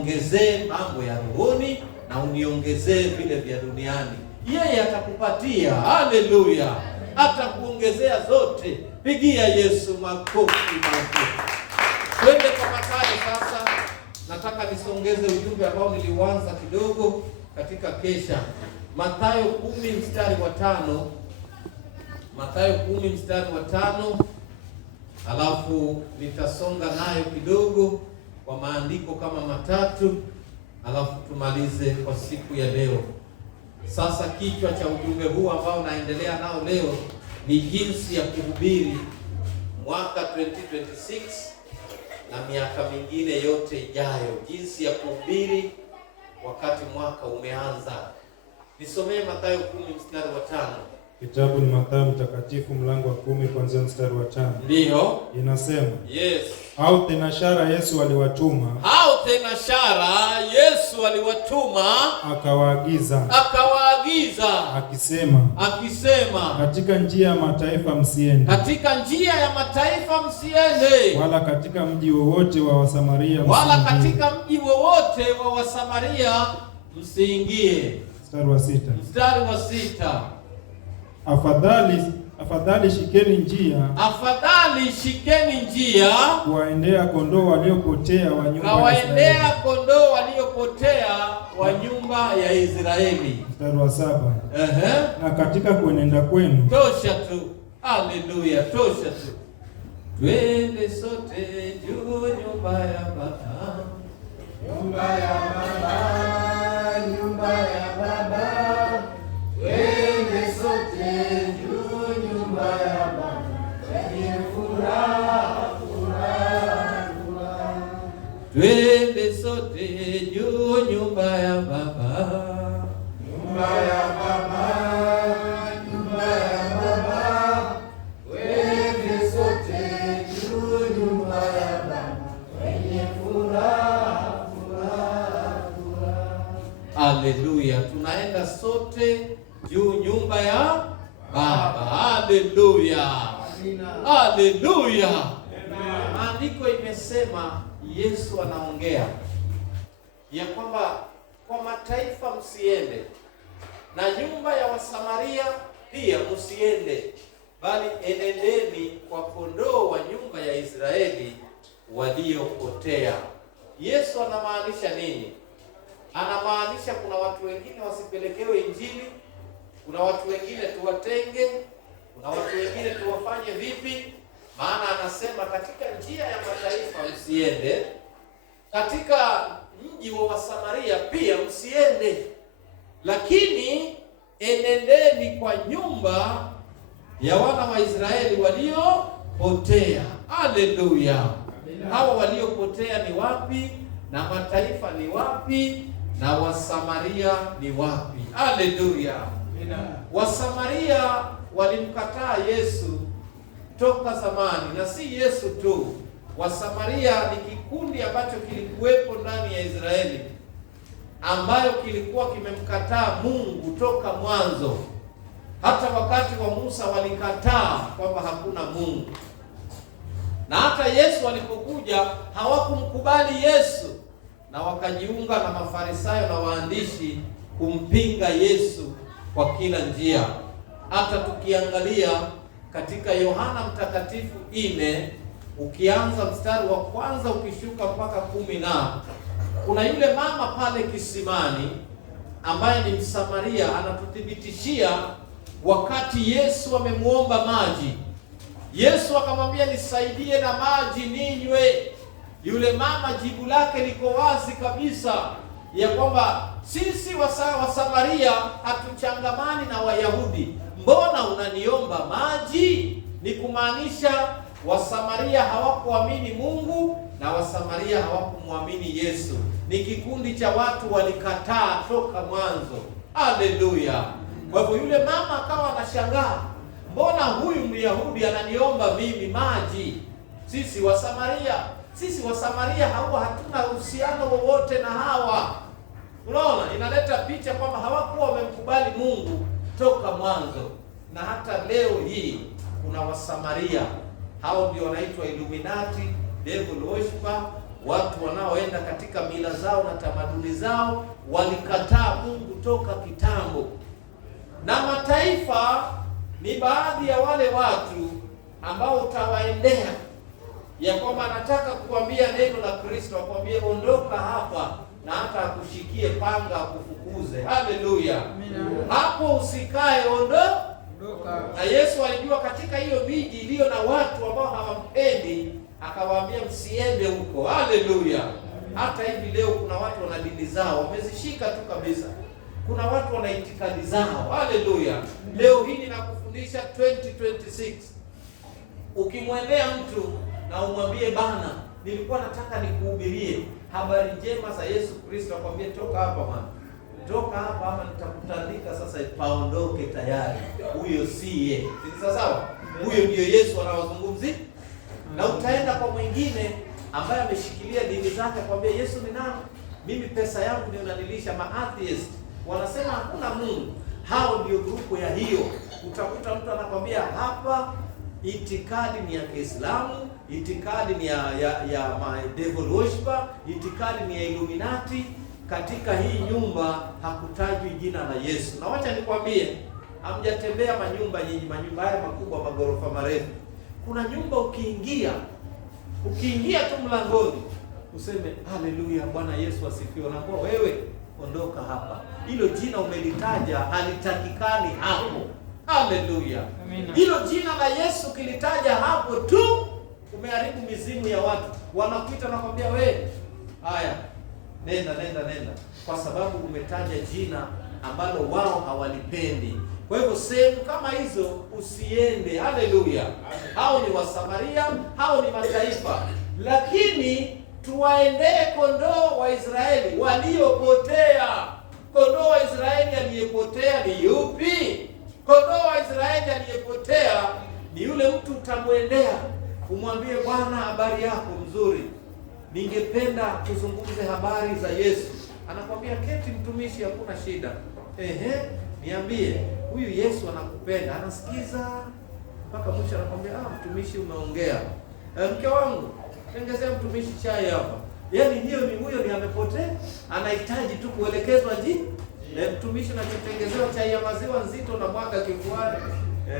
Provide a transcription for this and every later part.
uniongezee mambo ya rohoni na uniongezee vile vya duniani. Yeye atakupatia. Haleluya, atakuongezea zote. Pigia Yesu makofi. Twende kwa Mathayo sasa. Nataka nisongeze ujumbe ambao niliuanza kidogo katika kesha. Mathayo 10 mstari wa 5. Mathayo 10 mstari wa 5. Alafu nitasonga nayo kidogo kwa maandiko kama matatu, alafu tumalize kwa siku ya leo. Sasa kichwa cha ujumbe huu ambao naendelea nao leo ni jinsi ya kuhubiri mwaka 2026 na miaka mingine yote ijayo. Jinsi ya kuhubiri wakati mwaka umeanza. Nisomee Mathayo 10 mstari wa 5. Kitabu ni Mathayo mtakatifu mlango wa 10 kuanzia mstari wa 5. Ndio. Inasema, yes. Au tenashara Yesu aliwatuma. Au tenashara Yesu aliwatuma. Akawaagiza. Akisema, katika njia ya mataifa msiende. Katika njia ya mataifa msiende. Wala katika mji wowote wa Wasamaria msiingie. Wala katika mji wowote wa Wasamaria msiingie. Mstari wa 6. Mstari wa 6. Afadhali shikeni njia kuwaendea kondoo waliopotea wa nyumba ya Israeli. Mstari wa 7. Na katika kuenenda kwenu. Tosha tu. Haleluya, tosha tu. Twende sote juu nyumba ya Baba. Nyumba ya Baba, nyumba ya Baba. Twende sote juu nyumba ya Baba. Wenye furaha, furaha. Twende sote juu nyumba ya Baba. Nyumba ya Baba, nyumba ya Baba. Twende sote juu nyumba ya Baba. Wenye furaha, furaha. Haleluya, tunaenda sote juu nyumba ya Baba. Haleluya. Haleluya. Maandiko imesema, Yesu anaongea ya kwamba kwa mataifa msiende, na nyumba ya Wasamaria pia msiende, bali enendeni kwa kondoo wa nyumba ya Israeli waliopotea. Yesu anamaanisha nini? Anamaanisha kuna watu wengine wasipelekewe Injili, kuna watu wengine tuwatenge, kuna watu wengine tuwafanye vipi? Maana anasema katika njia ya mataifa msiende, katika mji wa Wasamaria pia msiende, lakini enendeni kwa nyumba ya wana wa Israeli waliopotea. Haleluya. Hawa waliopotea ni wapi? Na mataifa ni wapi? Na Wasamaria ni wapi? Haleluya. Wasamaria walimkataa Yesu toka zamani, na si Yesu tu. Wasamaria ni kikundi ambacho kilikuwepo ndani ya Israeli, ambayo kilikuwa kimemkataa Mungu toka mwanzo. Hata wakati wa Musa walikataa kwamba hakuna Mungu, na hata Yesu alipokuja hawakumkubali Yesu, na wakajiunga na Mafarisayo na waandishi kumpinga Yesu kwa kila njia. Hata tukiangalia katika Yohana mtakatifu 4, ukianza mstari wa kwanza ukishuka mpaka 10, kuna yule mama pale kisimani ambaye ni Msamaria, anatuthibitishia wakati Yesu amemuomba maji. Yesu akamwambia, nisaidie na maji ninywe. Yule mama jibu lake liko wazi kabisa ya kwamba sisi Wasamaria hatuchangamani na Wayahudi, mbona unaniomba maji? Ni kumaanisha Wasamaria hawakuamini Mungu na Wasamaria hawakumwamini Yesu. Ni kikundi cha watu walikataa toka mwanzo. Haleluya. Kwa hivyo yule mama akawa anashangaa, mbona huyu Myahudi ananiomba mimi maji? Sisi Wasamaria hawa hatuna uhusiano wowote na hawa. Unaona, inaleta picha kwamba hawakuwa wamemkubali Mungu toka mwanzo. Na hata leo hii kuna Wasamaria, hao ndio wanaitwa Illuminati, devil worshiper, watu wanaoenda katika mila zao na tamaduni zao, walikataa Mungu toka kitambo. Na mataifa ni baadhi ya wale watu ambao utawaendea ya kwamba anataka kukwambia neno la Kristo, akwambie ondoka hapa, na hata akushikie panga akufukuze. Haleluya! Hapo usikae, ondoka. Na Yesu alijua katika hiyo miji iliyo na watu ambao hawampendi, akawaambia msiende huko. Haleluya! Hata hivi leo kuna watu wana dini zao wamezishika tu kabisa. Kuna watu wana itikadi zao. Haleluya! Leo hii ninakufundisha 2026. Ukimwendea mtu na umwambie bana, nilikuwa nataka nikuhubirie habari njema za Yesu Kristo, akwambie toka hapa bwana, toka hapa ama nitakutandika sasa, paondoke tayari. Huyo siye. Si sawa? Huyo ndio Yesu anawazungumzia. Na utaenda kwa mwingine ambaye ameshikilia dini zake, akwambia Yesu ni nani? Mimi pesa yangu ndio nanilisha. Ma-atheist wanasema hakuna Mungu. Hao ndio grupu ya hiyo. Utakuta mtu anakwambia hapa itikadi ni ya Kiislamu, itikadi ni ya devil worshiper, itikadi ni ya Illuminati. Katika hii nyumba hakutajwi jina la Yesu. Na wacha nikwambie, hamjatembea manyumba nyinyi, manyumba haya makubwa, magorofa marefu. Kuna nyumba ukiingia tu mlangoni useme haleluya, Bwana Yesu asifiwe, na kwa wewe ondoka hapa. Hilo jina umelitaja halitakikani hapo. Haleluya. Hilo jina la Yesu kilitaja hapo tu, umeharibu mizimu ya watu. Wanakuita na kwambia we, haya nenda, kwa sababu umetaja jina ambalo wao hawalipendi. Kwa hivyo sehemu kama hizo usiende. Haleluya. Hao ni Wasamaria, hao ni mataifa, lakini tuwaendee kondoo wa Israeli waliopotea. Kondoo wa Israeli aliyepotea ni yupi? Kondoo wa Israeli aliyepotea ni yule mtu utamwendea umwambie, Bwana habari yako mzuri, ningependa tuzungumze habari za Yesu. Anakwambia keti mtumishi, hakuna shida. Niambie, huyu Yesu anakupenda. Anasikiza mpaka mwisho, anakwambia mtumishi umeongea. Mke wangu, tengezea mtumishi chai hapa. Yaani huyo ni amepotea, anahitaji tu kuelekezwa mtumishi unachotengezewa chai ya maziwa nzito na mwaga kifuani,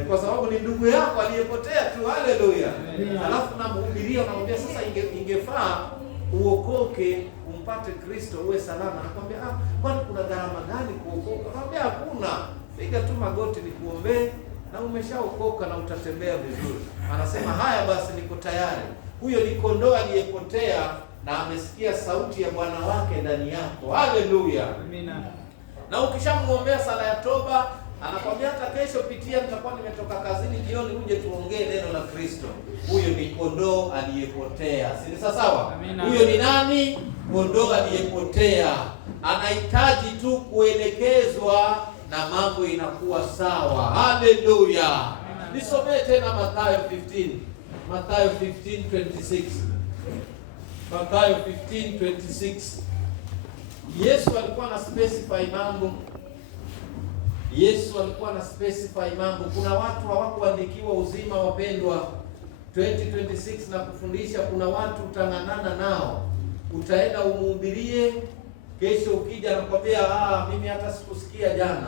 kwa sababu ni ndugu yako aliyepotea tu. Haleluya. Alafu namhubiria, namwambia sasa ingefaa uokoke, umpate Kristo, uwe salama. Anakwambia kwani kuna gharama gani kuokoka? Anakwambia hakuna, piga tu magoti nikuombee na umeshaokoka na utatembea vizuri. Anasema haya basi, niko tayari. Huyo ni kondoo aliyepotea na amesikia sauti ya Bwana wake ndani yako. Haleluya. Amina. Na ukishamwombea sala ya toba, anakwambia hata kesho pitia, nitakuwa nimetoka kazini jioni, uje tuongee neno la Kristo. Huyo ni kondoo aliyepotea. Si sawa? Huyo ni nani? Kondoo aliyepotea. Anahitaji tu kuelekezwa na mambo inakuwa sawa. Haleluya. Nisomee tena Mathayo 15. Mathayo 15:26. Mathayo 15:26. Yesu alikuwa na specify mambo. Kuna watu hawakuandikiwa uzima, wapendwa. 2026 na kufundisha, kuna watu utang'anana nao, utaenda umhubirie, kesho ukija nakwambia mimi hata sikusikia jana.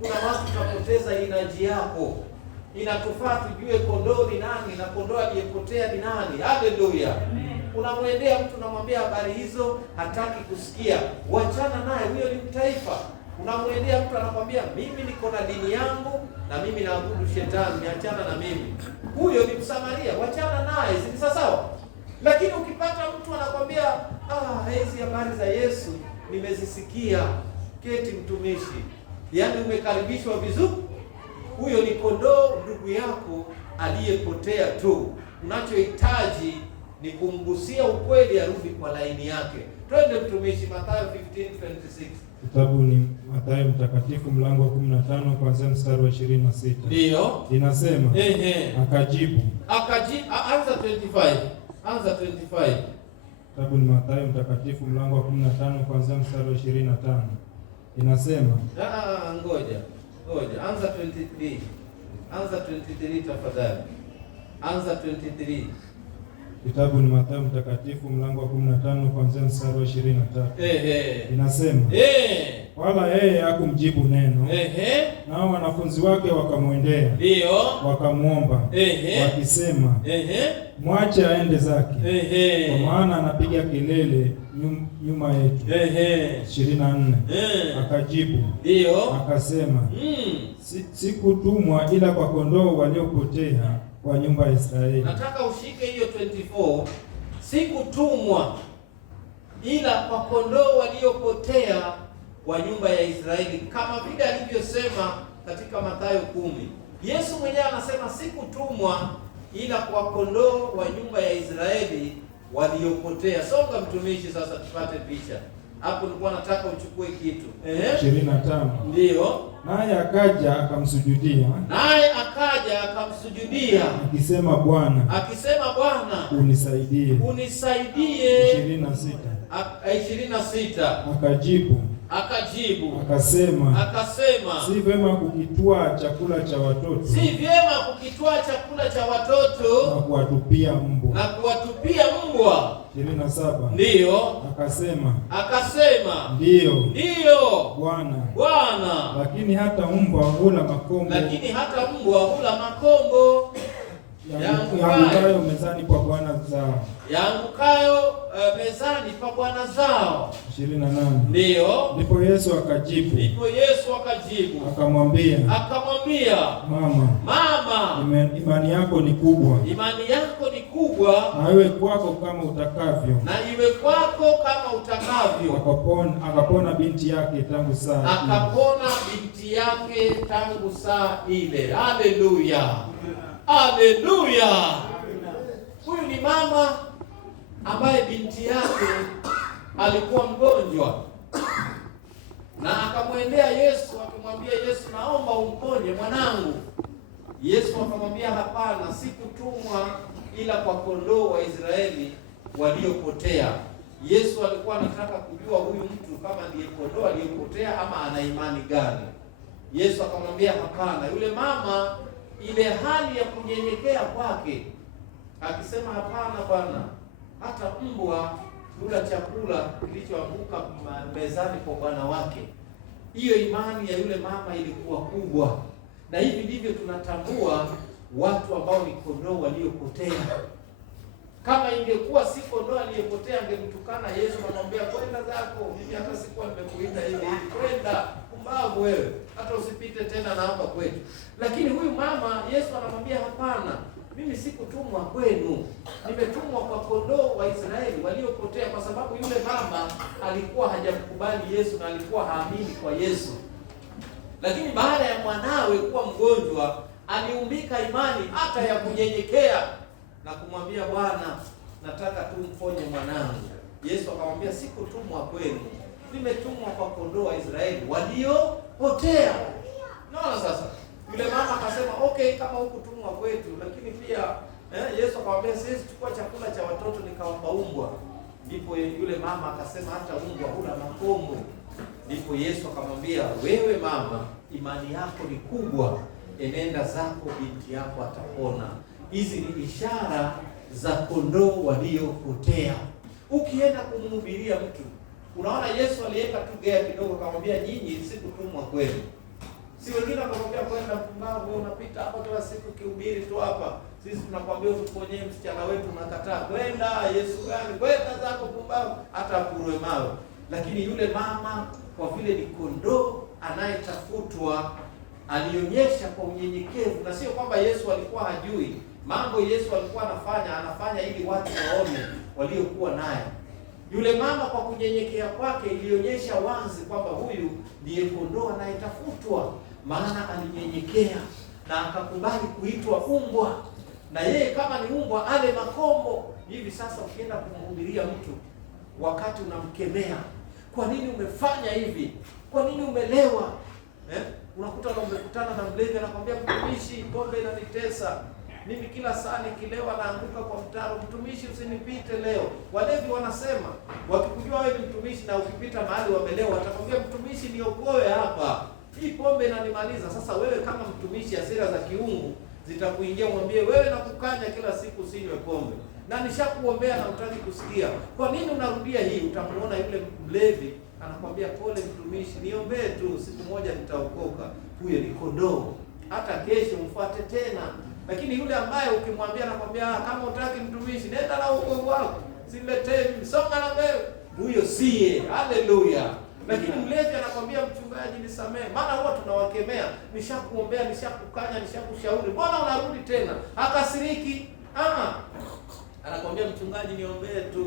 Kuna watu utapoteza inaji yako. Inatufaa tujue kondoo ni nani na kondoo aliyepotea ni nani. Haleluya. Unamwendea mtu unamwambia habari hizo, hataki kusikia, wachana naye, huyo ni mtaifa. Unamwendea mtu anakwambia mimi niko na dini yangu na mimi naabudu shetani, niachana na mimi, huyo ni Msamaria, wachana naye. Si sawa? Lakini ukipata mtu anakwambia hizi habari za Yesu nimezisikia, keti mtumishi, yaani umekaribishwa vizuri, huyo ni kondoo ndugu yako aliyepotea tu. Unachohitaji ni kumgusia ukweli, arudi kwa laini yake. Twende mtumishi, Mathayo 15:26. Kitabu ni Mathayo mtakatifu mlango wa 15 kuanzia mstari wa 26. Ndio. Inasema, akajibu. Anza 25. Kitabu ni Mathayo mtakatifu mlango wa 15 kuanzia mstari wa 25. Inasema, ngoja. Anza 23. Anza 23 tafadhali. Anza 23. Kitabu ni Mathayo Mtakatifu mlango wa 15 kuanzia mstari wa 23. Inasema, wala yeye hakumjibu neno. Nao wanafunzi wake wakamwendea, ndio, wakamwomba, wakisema, mwache aende zake, kwa maana anapiga kelele nyuma yetu. 24. Akajibu, ndio, akasema, sikutumwa ila kwa kondoo waliopotea kwa nyumba ya Israeli. Nataka ushike hiyo 24. Sikutumwa ila kwa kondoo waliopotea wa nyumba ya Israeli, kama vile alivyosema katika Mathayo 10. Yesu mwenyewe anasema sikutumwa ila kwa kondoo wa nyumba ya Israeli waliopotea. Songa mtumishi, sasa tupate picha. Hapo nilikuwa nataka uchukue kitu. 25. Ndio. Naye akaja akamsujudia. Akisema, Bwana, unisaidie. 26. Akajibu akasema, si vyema kukitwaa chakula cha watoto, na kuwatupia mbwa. 27. Ndio. Akasema, ndio Bwana, lakini hata mbwa hula makombo yaangukayo mezani pa bwana zao. 28. Ndio. Ndipo Yesu akajibu akamwambia, mama, imani yako ni kubwa, na iwe kwako kama utakavyo. Akapona binti yake tangu saa ile. Haleluya! Huyu ni mama ambaye binti yake alikuwa mgonjwa, na akamwendea Yesu akamwambia, Yesu, naomba umponye mwanangu. Yesu akamwambia, hapana, sikutumwa ila kwa kondoo wa Israeli waliopotea. Yesu alikuwa anataka kujua huyu mtu kama ndiye kondoo aliyopotea ama ana imani gani. Yesu akamwambia, hapana. Yule mama, ile hali ya kunyenyekea kwake, akisema, hapana Bwana, hata mbwa hula chakula kilichoanguka mezani kwa bwana wake. Hiyo imani ya yule mama ilikuwa kubwa, na hivi ndivyo tunatambua watu ambao ni kondoo waliopotea. Kama ingekuwa si kondoo aliyepotea, angemtukana Yesu na kumwambia, kwenda zako, mimi hata sikuwa nimekuita hivi, kwenda pumbavu wewe, hata usipite tena na hapa kwetu. Lakini huyu mama, Yesu anamwambia, hapana, mimi sikutumwa kwenu, nimetumwa kwa kondoo wa Israeli waliopotea. Kwa sababu yule mama alikuwa hajamkubali Yesu na alikuwa haamini kwa Yesu. Lakini baada ya mwanawe kuwa mgonjwa, aliumbika imani hata ya kunyenyekea na kumwambia, Bwana, nataka tu mponye mwanangu. Yesu akamwambia, sikutumwa kwenu, nimetumwa kwa kondoo wa Israeli waliopotea. Naona sasa yule mama akasema, okay, kama hukutumwa kwetu, lakini pia Yesu akamwambia, siwezi chukua chakula cha watoto nikawapa mbwa. Ndipo yule mama akasema, hata mbwa hula makombo. Ndipo Yesu akamwambia, wewe mama, imani yako ni kubwa, enenda zako, binti yako atapona. Hizi ni ishara za kondoo waliopotea. Ukienda kumhubiria mtu, unaona Yesu aliweka tu gea kidogo, akamwambia, nyinyi sikutumwa kwenu. Si wengine wakamwambia, kwenda mpumbavu, wewe unapita hapa kila siku kihubiri tu hapa. Sisi tunakwambia utuponyee msichana wetu, unakataa. Kwenda Yesu gani? Kwenda zako pumbavu, hata apurwe mawe. Lakini yule mama, kwa vile ni kondoo anayetafutwa, alionyesha kwa unyenyekevu, na sio kwamba Yesu alikuwa hajui mambo. Yesu alikuwa anafanya ili watu waone waliokuwa naye. Yule mama kwa kunyenyekea kwake ilionyesha wazi kwamba huyu ndiye kondoo anayetafutwa, maana alinyenyekea na akakubali kuitwa mbwa, na yeye kama ni mbwa ale makombo. Hivi sasa ukienda kumhubiria mtu, wakati unamkemea, kwa nini umefanya hivi? Kwa nini umelewa? Unakuta umekutana na mlevi anakwambia, mtumishi, pombe inanitesa. Mimi kila saa nikilewa naanguka kwa mtaro. Mtumishi, usinipite leo. Walevi wanasema, wakikujua wewe ni mtumishi na ukipita mahali wamelewa, watakwambia, mtumishi, niokoe hapa, hii pombe inanimaliza. Sasa wewe kama mtumishi, hasira za kiungu zitakuingia, mwambie, wewe nakukanya kila siku usinywe pombe. na nishakuombea na utaki kusikia. Kwa nini unarudia hii? Utamuona yule mlevi anakwambia, pole mtumishi, niombee tu, siku moja nitaokoka. Huyo ni kondoo, hata kesho mfuate tena. Lakini yule ambaye ukimwambia anakwambia, kama utaki mtumishi, nenda na wokovu wako, siletee mimi, songa na mbele, huyo siye. Haleluya. Lakini mlevi anakwambia, mchungaji nisamee, maana huwa tunawakemea, nishakuombea, nishakukanya, nishakushauri, mbona unarudi tena? Hakasiriki. Anakwambia, mchungaji niombee tu,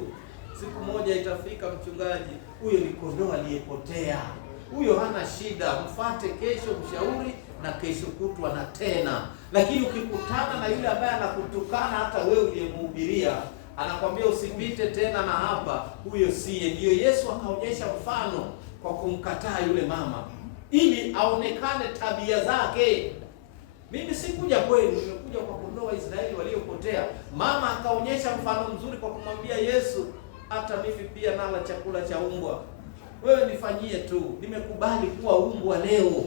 siku moja itafika mchungaji. Huyo ni kondoo aliyepotea. Huyo hana shida, mfate kesho, mshauri, na kesho kutwa na tena. Lakini ukikutana na yule ambaye anakutukana hata wewe uliyemhubiria, anakwambia usipite tena na hapa, huyo siye. Ndiyo Yesu akaonyesha mfano kwa kumkataa yule mama ili aonekane tabia zake. Mimi sikuja kwenu, nimekuja kwa kondoo wa Israeli waliopotea. Mama akaonyesha mfano mzuri kwa kumwambia Yesu, hata mimi pia nala chakula cha umbwa, wewe nifanyie tu, nimekubali kuwa umbwa leo.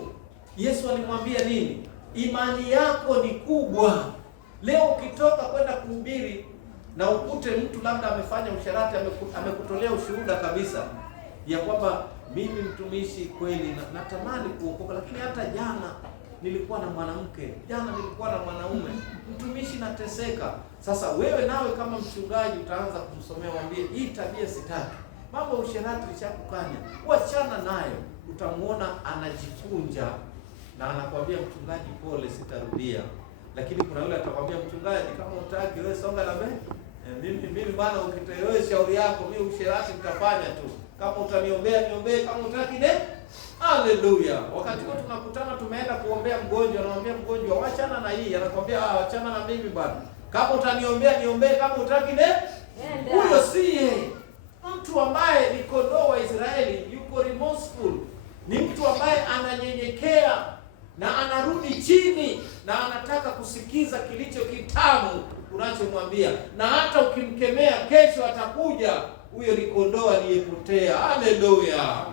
Yesu alimwambia nini? Imani yako ni kubwa. Leo ukitoka kwenda kuhubiri na ukute mtu labda amefanya usharati, amekutolea ushuhuda kabisa ya kwamba mimi mtumishi kweli natamani kuokoka, lakini hata jana nilikuwa na mwanamke, jana nilikuwa na mwanaume, mtumishi nateseka. Sasa wewe nawe kama mchungaji utaanza kumsomea, mwambie hii tabia sitaki, mambo usherati nishakukanya, wachana nayo. Utamuona anajikunja na anakwambia, mchungaji pole, sitarudia. Lakini kuna yule atakwambia, mchungaji kama utaki wewe songa na mbele, mimi bana, ukitoa shauri yako mimi usherati nitafanya tu, kama utaniombea niombee, kama utaki ne. Haleluya. Wakati wote tunakutana, tumeenda kuombea mgonjwa, anamwambia mgonjwa wachana na hii, anakwambia wachana na mimi bwana, kama utaniombea niombee, kama utaki ne. Huyo siye mtu ambaye ni kondoo wa Israeli, yuko remorseful. Ni mtu ambaye ananyenyekea na anarudi chini na anataka kusikiza kilicho kitamu unachomwambia, na hata ukimkemea kesho atakuja. Huyo ni kondoo aliyepotea. Haleluya.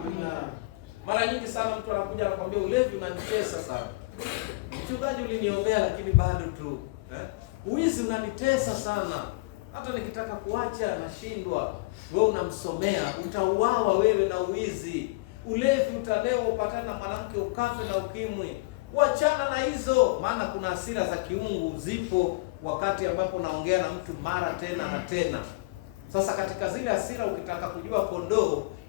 Mara nyingi sana mtu anakuja anakwambia, ulevi unanitesa sana, mchungaji uliniombea lakini bado tu uizi unanitesa sana, hata nikitaka kuacha nashindwa. Wewe unamsomea, utauawa wewe na uizi. Ulevi utalewa, upatane na mwanamke ukafe na ukimwi. Wachana na hizo, maana kuna hasira za kiungu zipo wakati ambapo naongea na mtu mara tena na tena. Sasa katika zile hasira, ukitaka kujua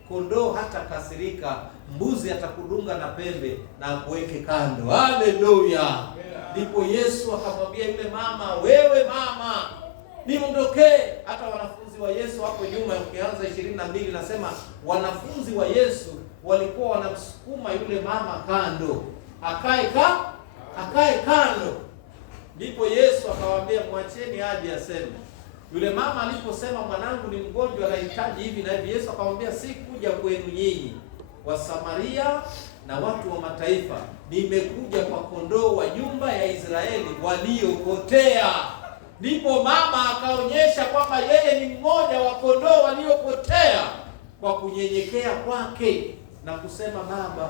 kondoo hata kasirika, mbuzi atakudunga na pembe na akuweke kando. Haleluya. Ndipo Yesu akamwambia yule mama, wewe mama, niondokee. Hata wanafunzi wa Yesu hapo nyuma, ukianza 22 nasema wanafunzi wa Yesu walikuwa wanamsukuma yule mama kando, akae kando. Ndipo Yesu akawaambia, mwacheni aje aseme. Yule mama aliposema, mwanangu ni mgonjwa, anahitaji hivi na hivi, Yesu akamwambia, si kuja kwenu nyinyi wa Samaria na watu wa mataifa, nimekuja kwa kondoo wa nyumba ya Israeli waliopotea. Ndipo mama akaonyesha kwamba yeye ni mmoja wa kondoo waliopotea kwa kunyenyekea kwake na kusema, Baba,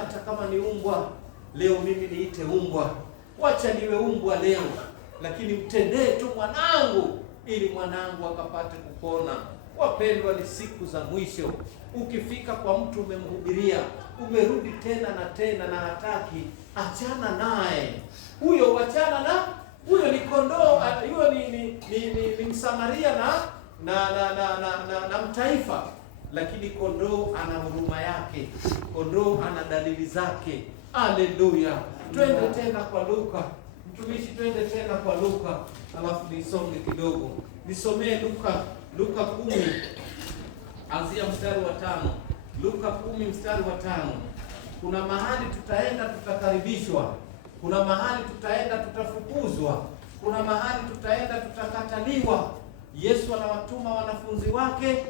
hata kama ni umbwa leo, mimi niite umbwa, wacha niwe umbwa leo, lakini mtendee tu mwanangu, ili mwanangu akapate kupona. Wapendwa, ni siku za mwisho. Ukifika kwa mtu umemhubiria, umerudi tena na tena na hataki, achana naye. Huyo wachana na huyo, ni kondoo. Huyo ni Msamaria na mtaifa. Lakini kondoo ana huruma yake, kondoo ana dalili zake. Haleluya. Twende tena kwa Luka. Mtumishi, twende tena kwa Luka, alafu nisonge kidogo. Nisomee Luka 10 anzia mstari wa 5. Luka 10 mstari wa 5. Kuna mahali tutaenda tutakaribishwa, kuna mahali tutaenda tutafukuzwa, kuna mahali tutaenda tutakataliwa. Yesu anawatuma wanafunzi wake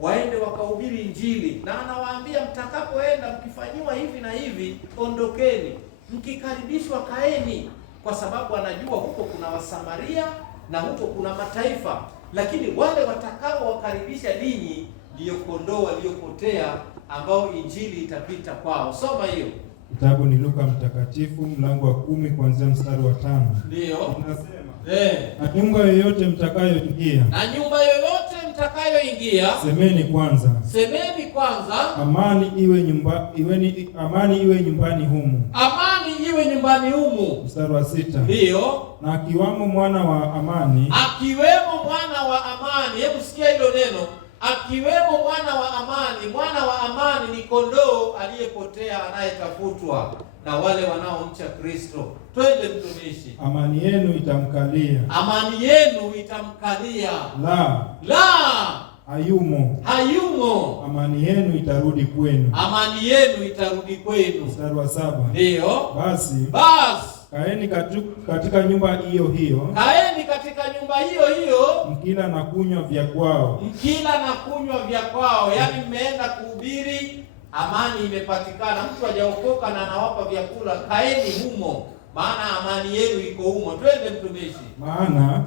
waende wakahubiri Injili, na anawaambia, mtakapoenda mkifanyiwa hivi na hivi, ondokeni, mkikaribishwa kaeni, kwa sababu anajua huko kuna Wasamaria na huko kuna mataifa, lakini wale watakao wakaribisha ninyi ndiyo kondoo waliopotea ambao Injili itapita kwao. Soma hiyo Kitabu ni Luka Mtakatifu mlango wa 10 kuanzia mstari wa 5. Ndio. Inasema, na nyumba yoyote mtakayoingia. Na nyumba yoyote mtakayoingia. Semeni kwanza. Semeni kwanza. Amani iwe nyumbani humu. Amani iwe nyumbani humu. Mstari wa 6. Ndio. Na akiwamo mwana wa amani. Akiwemo mwana wa amani. Hebu sikia hilo neno. Akiwemo mwana wa amani. Mwana wa amani ni kondoo aliyepotea anayetafutwa na wale wanaomcha Kristo. Twende mtumishi. Amani yenu itamkalia. Amani yenu itamkalia. La. Hayumo. Amani yenu itarudi kwenu. Amani yenu itarudi kwenu. Mstari wa 7. Ndio. Basi. Kaeni katika nyumba hiyo hiyo. Kaeni katika nyumba hiyo hiyo. Mkila na kunywa vya kwao. Mkila na kunywa vya kwao. Yaani mmeenda kuhubiri, amani imepatikana. Mtu hajaokoka na anawapa vyakula. Kaeni humo. Maana amani yenu iko humo. Twende mtumishi. Maana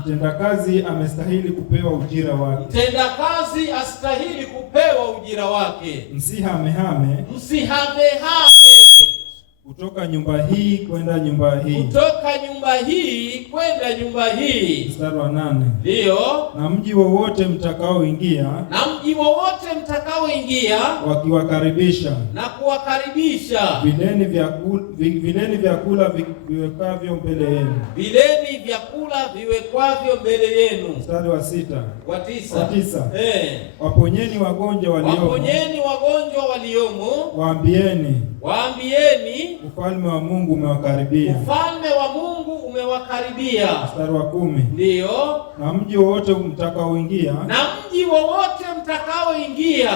mtendakazi amestahili kupewa ujira wake. Mtendakazi astahili kupewa ujira wake. Msihamehame. Kutoka nyumba hii kwenda nyumba hii. Kutoka nyumba hii kwenda nyumba hii. Mstari wa 8. Ndio. Na mji wowote mtakaoingia. Na mji wowote mtakaoingia. Wakiwakaribisha. Na kuwakaribisha. Vileni vyakula viwekwavyo mbele yenu. Vileni vyakula viwekwavyo mbele yenu. Mstari wa 6. Wa 9. Waponyeni wagonjwa waliomo. Waponyeni wagonjwa waliomo. Waambieni. Ufalme wa Mungu umewakaribia. Ufalme wa Mungu umewakaribia. Mstari wa 10. Ndio. Na mji wowote mtakaoingia. Na mji wowote mtakaoingia.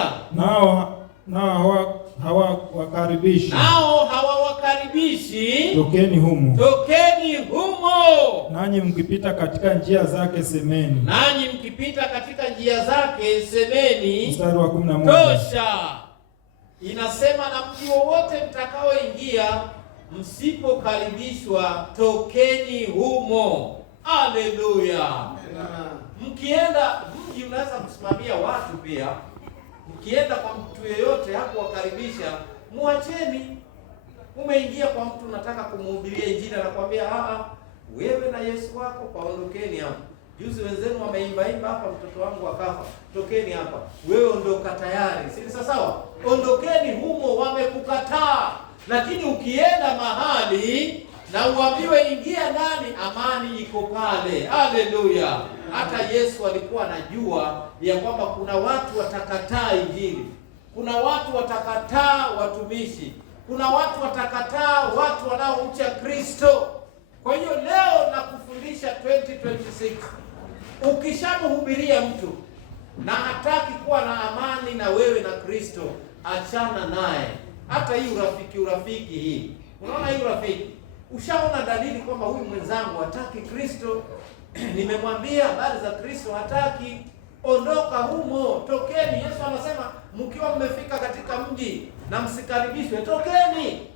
Nao hawawakaribishi. Nao hawawakaribishi. Tokeni humo. Tokeni humo. Nanyi mkipita katika njia zake semeni. Nanyi mkipita katika njia zake semeni. Mstari wa 11. Tosha. Inasema na mji wowote mtakaoingia, msipokaribishwa tokeni humo. Haleluya. Mkienda mji, unaweza kusimamia watu pia. Mkienda kwa mtu yeyote hakuwakaribisha, muacheni. Umeingia kwa mtu unataka kumhubiria injili, anakuambia wewe na Yesu wako paondokeni hapa. Juzi wenzenu wameimba hapa, mtoto wangu akafa. Tokeni hapa. Wewe ondoka tayari. Si sawa? Ondokeni humo, wamekukataa. Lakini ukienda mahali na uambiwe ingia ndani, amani iko pale. Haleluya. Hata Yesu alikuwa anajua ya kwamba kuna watu watakataa injili. Kuna watu watakataa watumishi. Kuna watu watakataa watu wanaomcha Kristo. Kwa hiyo leo nakufundisha 2026. Ukishamhubiria mtu na hataki kuwa na amani na wewe na Kristo, achana naye. Hata hii urafiki hii. Unaona hii urafiki? Ushaona dalili kwamba huyu mwenzangu hataki Kristo. Nimemwambia habari za Kristo, hataki. Ondoka humo, tokeni. Yesu anasema mkiwa mmefika katika mji na msikaribishwe, tokeni.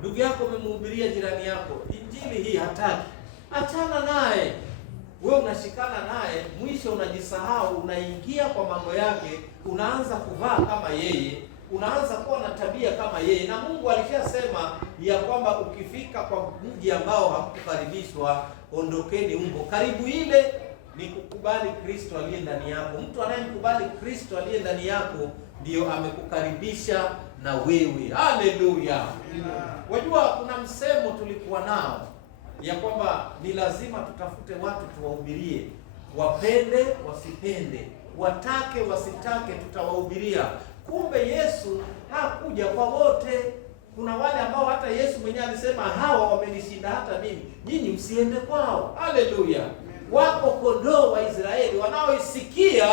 Ndugu yako umemhubiria jirani yako injili hii, hataki. Achana naye. Wewe unashikana naye, mwisho unajisahau, unaingia kwa mambo yake, unaanza kuvaa kama yeye, unaanza kuwa na tabia kama yeye. Na Mungu alishasema ya kwamba ukifika kwa mji ambao hakukaribishwa, ondokeni huko. Karibu ile ni kukubali Kristo aliye ndani yako. Mtu anayemkubali Kristo aliye ndani yako ndio amekukaribisha na wewe. Haleluya. Wajua kuna msemo tulikuwa nao ya kwamba ni lazima tutafute watu tuwahubirie, wapende wasipende, watake wasitake, tutawahubiria. Kumbe Yesu hakuja kwa wote. Kuna wale ambao hata Yesu mwenyewe alisema hawa wamenishinda hata mimi, nyinyi msiende kwao. Haleluya. Wako kondoo wa Israeli wanaoisikia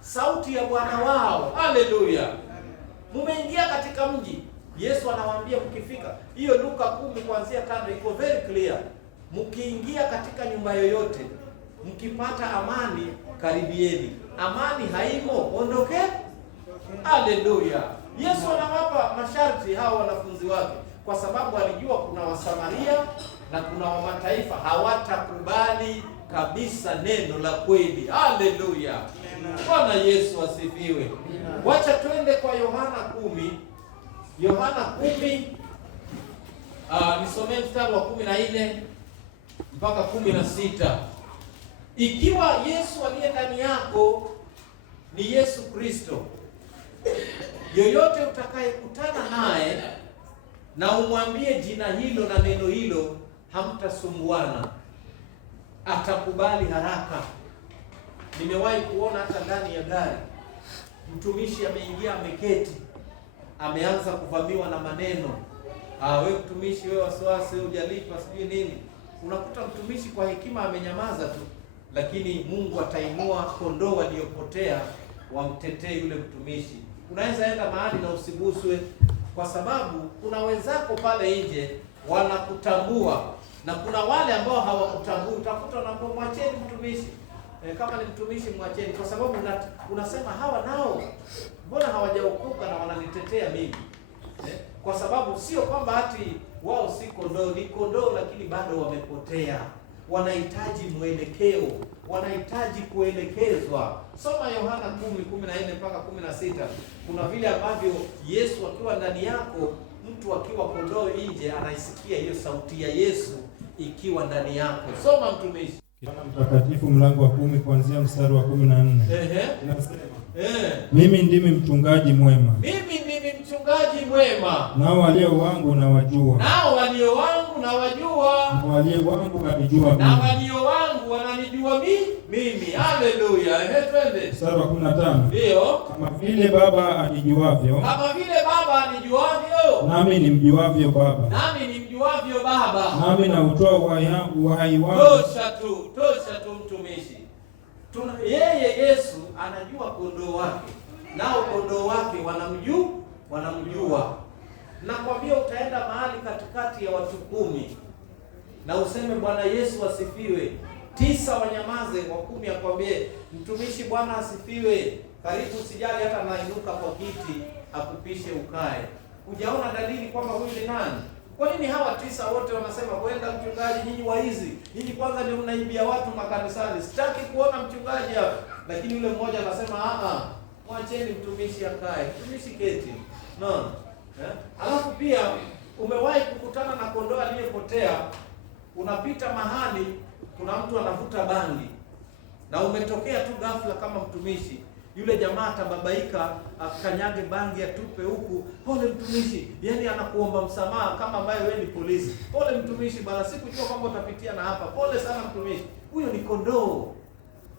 sauti ya Bwana wao. Haleluya. Mumeingia katika mji, Yesu anawaambia mkifika, hiyo Luka 10 kuanzia 5 iko very clear. Mkiingia katika nyumba yoyote, mkipata amani, karibieni. Amani haimo, ondokeni. Haleluya. Yesu anawapa masharti hao wanafunzi wake, kwa sababu alijua kuna Wasamaria na kuna wa mataifa hawatakubali kabisa neno la kweli. Haleluya. Bwana Yesu asifiwe. Wacha twende kwa Yohana 10 Yohana 10, nisomee mstari wa 14 mpaka 16. Ikiwa Yesu aliye ndani yako ni Yesu Kristo, yoyote utakayekutana naye na umwambie jina hilo na neno hilo, hamtasumbuana, atakubali haraka. Nimewahi kuona hata ndani ya gari mtumishi ameingia, ameketi, ameanza kuvamiwa na maneno. Wewe mtumishi, wewe wasiwasi, wewe hujalipa, sijui nini. Unakuta mtumishi kwa hekima amenyamaza tu, lakini Mungu atainua kondoo waliopotea wamtetee yule mtumishi. Unaweza enda mahali na usiguswe, kwa sababu kuna wenzako pale nje wanakutambua, na kuna wale ambao hawakutambui. Utakuta unapomwacheni mtumishi, kama ni mtumishi mwacheni, kwa sababu unasema hawa nao mbona hawajaokoka na wananitetea mimi? Kwa sababu sio kwamba ati wao si kondoo, ni kondoo, lakini bado wamepotea. Wanahitaji mwelekeo, wanahitaji kuelekezwa. Soma Yohana 10:14 mpaka 16. Kuna vile ambavyo Yesu akiwa ndani yako, mtu akiwa kondoo nje anaisikia hiyo sauti ya Yesu ikiwa ndani yako. Soma mtumishi. Yohana Mtakatifu mlango wa 10 kuanzia mstari wa 14. Inasema, mimi ndimi mchungaji mwema. Mimi ndimi mchungaji mwema. Nao walio wangu nawajua. Nao walio wangu nawajua. Na walio wangu wanijua mimi. Na walio wangu wananijua mimi. Haleluya. Twende. Mstari wa 15. Ndio. Kama vile Baba anijuavyo. Kama vile Baba anijuavyo. Nami nimjuavyo Baba. Nami nimjuavyo Baba. Nami nautoa uhai wangu. Tosha tu mtumishi. Yeye Yesu anajua kondoo wake, nao kondoo wake wanamjua. Nakwambia, utaenda mahali katikati ya watu 10 na useme Bwana Yesu asifiwe, 9 wanyamaze, wa 10 akwambie mtumishi Bwana asifiwe, karibu, usijali hata nainuka kwa kiti akupishe ukae. Hujaona dalili kwamba huyu ni nani? Kwa nini hawa 9 wote wanasema kwenda mchungaji, nyinyi waizi, nyinyi kwanza ndio mnaibia watu makanisani, sitaki kuona mchungaji hapa. Lakini yule mmoja anasema mwacheni mtumishi akae. Mtumishi keti. No. Alafu pia umewahi kukutana na kondoo aliyepotea, unapita mahali kuna mtu anavuta bangi na umetokea tu ghafla kama mtumishi, yule jamaa atababaika, akanyage bangi atupe huku. Pole mtumishi, yani anakuomba msamaha kama ambaye wewe ni polisi. Pole mtumishi bana, sikujua kwamba utapitia na hapa. Pole sana mtumishi. Huyo ni kondoo.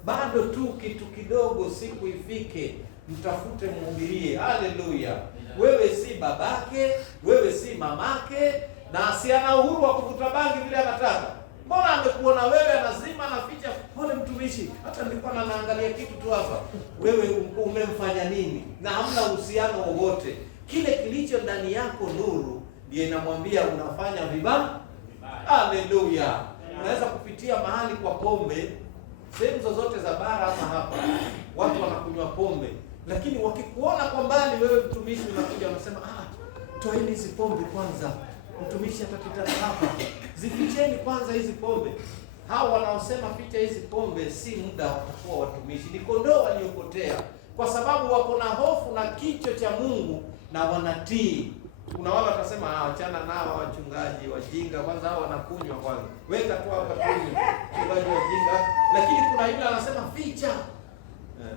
Bado tu kitu kidogo, siku ifike, mtafute muhubirie. Haleluya. Wewe si babake, wewe si mamake, na si ana uhuru wa kuvuta bangi vile anataka. Mbona amekuona wewe anazima na ficha? Pole mtumishi, hata nilikuwa naangalia kitu tu hapa. Wewe umemfanya nini? Na hamna uhusiano wowote. Kile kilicho ndani yako nuru ndiye inamwambia unafanya vibaya. Haleluya. Unaweza kupitia mahali kwa pombe, sehemu zozote za bara ama hapa, watu wanakunywa pombe, lakini wakikuona kwa mbali wewe mtumishi unakuja wanasema toeni hizi pombe kwanza, mtumishi atapita hapa, zificheni kwanza hizi pombe. Hao wanaosema ficha hizi pombe si muda wa kuwa watumishi, ni kondoo waliopotea, kwa sababu wako na hofu na kicho cha Mungu na wanatii. Kuna wale watasema achana nao wachungaji wajinga, kwanza hao wanakunywa kwanza, weka tu hapa kunywa, wachungaji wajinga. Lakini kuna yule anasema ficha.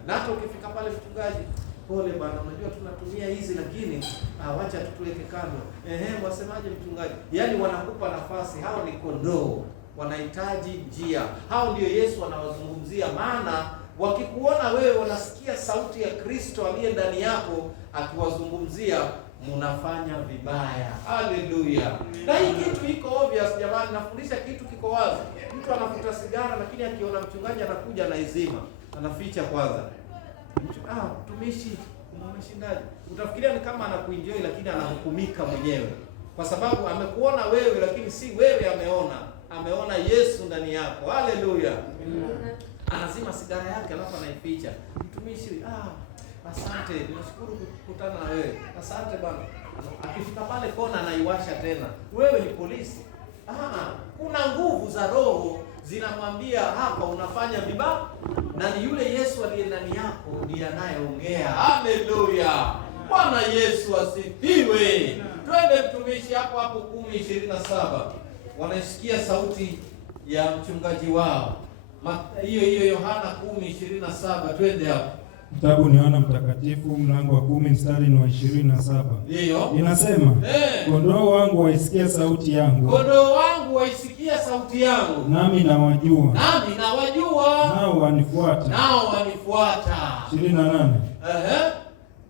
Na hata ukifika pale mchungaji, pole bana, unajua tunatumia hizi lakini wacha tutuweke kando. Wasemaje mchungaji? Yaani wanakupa nafasi. Hao ni kondoo, wanahitaji njia. Hao ndio Yesu anawazungumzia, maana wakikuona wewe wanasikia sauti ya Kristo aliye ndani yako akiwazungumzia, mnafanya vibaya. Haleluya. Na hii kitu iko obvious jamani, nafundisha kitu kiko wazi. Mtu anafuta sigara lakini akiona mchungaji anakuja anaizima, anaficha kwanza. Mtumishi umeshindaje? Utafikiria ni kama anakuenjoy, lakini anahukumika mwenyewe, kwa sababu amekuona wewe lakini si wewe ameona Yesu ndani yako. Haleluya. Anazima sigara yake alafu anaificha. Mtumishi, asante, nashukuru kukutana na wewe. Asante bwana. Akifika pale kona anaiwasha tena. Wewe ni polisi. Kuna nguvu za roho zinamwambia hapa unafanya vibaya, na ni yule Yesu aliye ndani yako ndiye anayeongea. Haleluya. Bwana Yesu asifiwe. Twende mtumishi hapo 10:27. Wanaisikia sauti ya mchungaji wao. Hiyo Yohana 10:27. Twende hapo. Kitabu ni Yohana Mtakatifu mlango wa 10 mstari wa 27. Ndio. Inasema, kondoo wangu waisikia sauti yangu. Kondoo wangu waisikia sauti yangu. Nami nawajua. Nami nawajua. Nao wanifuata. Nao wanifuata. 28.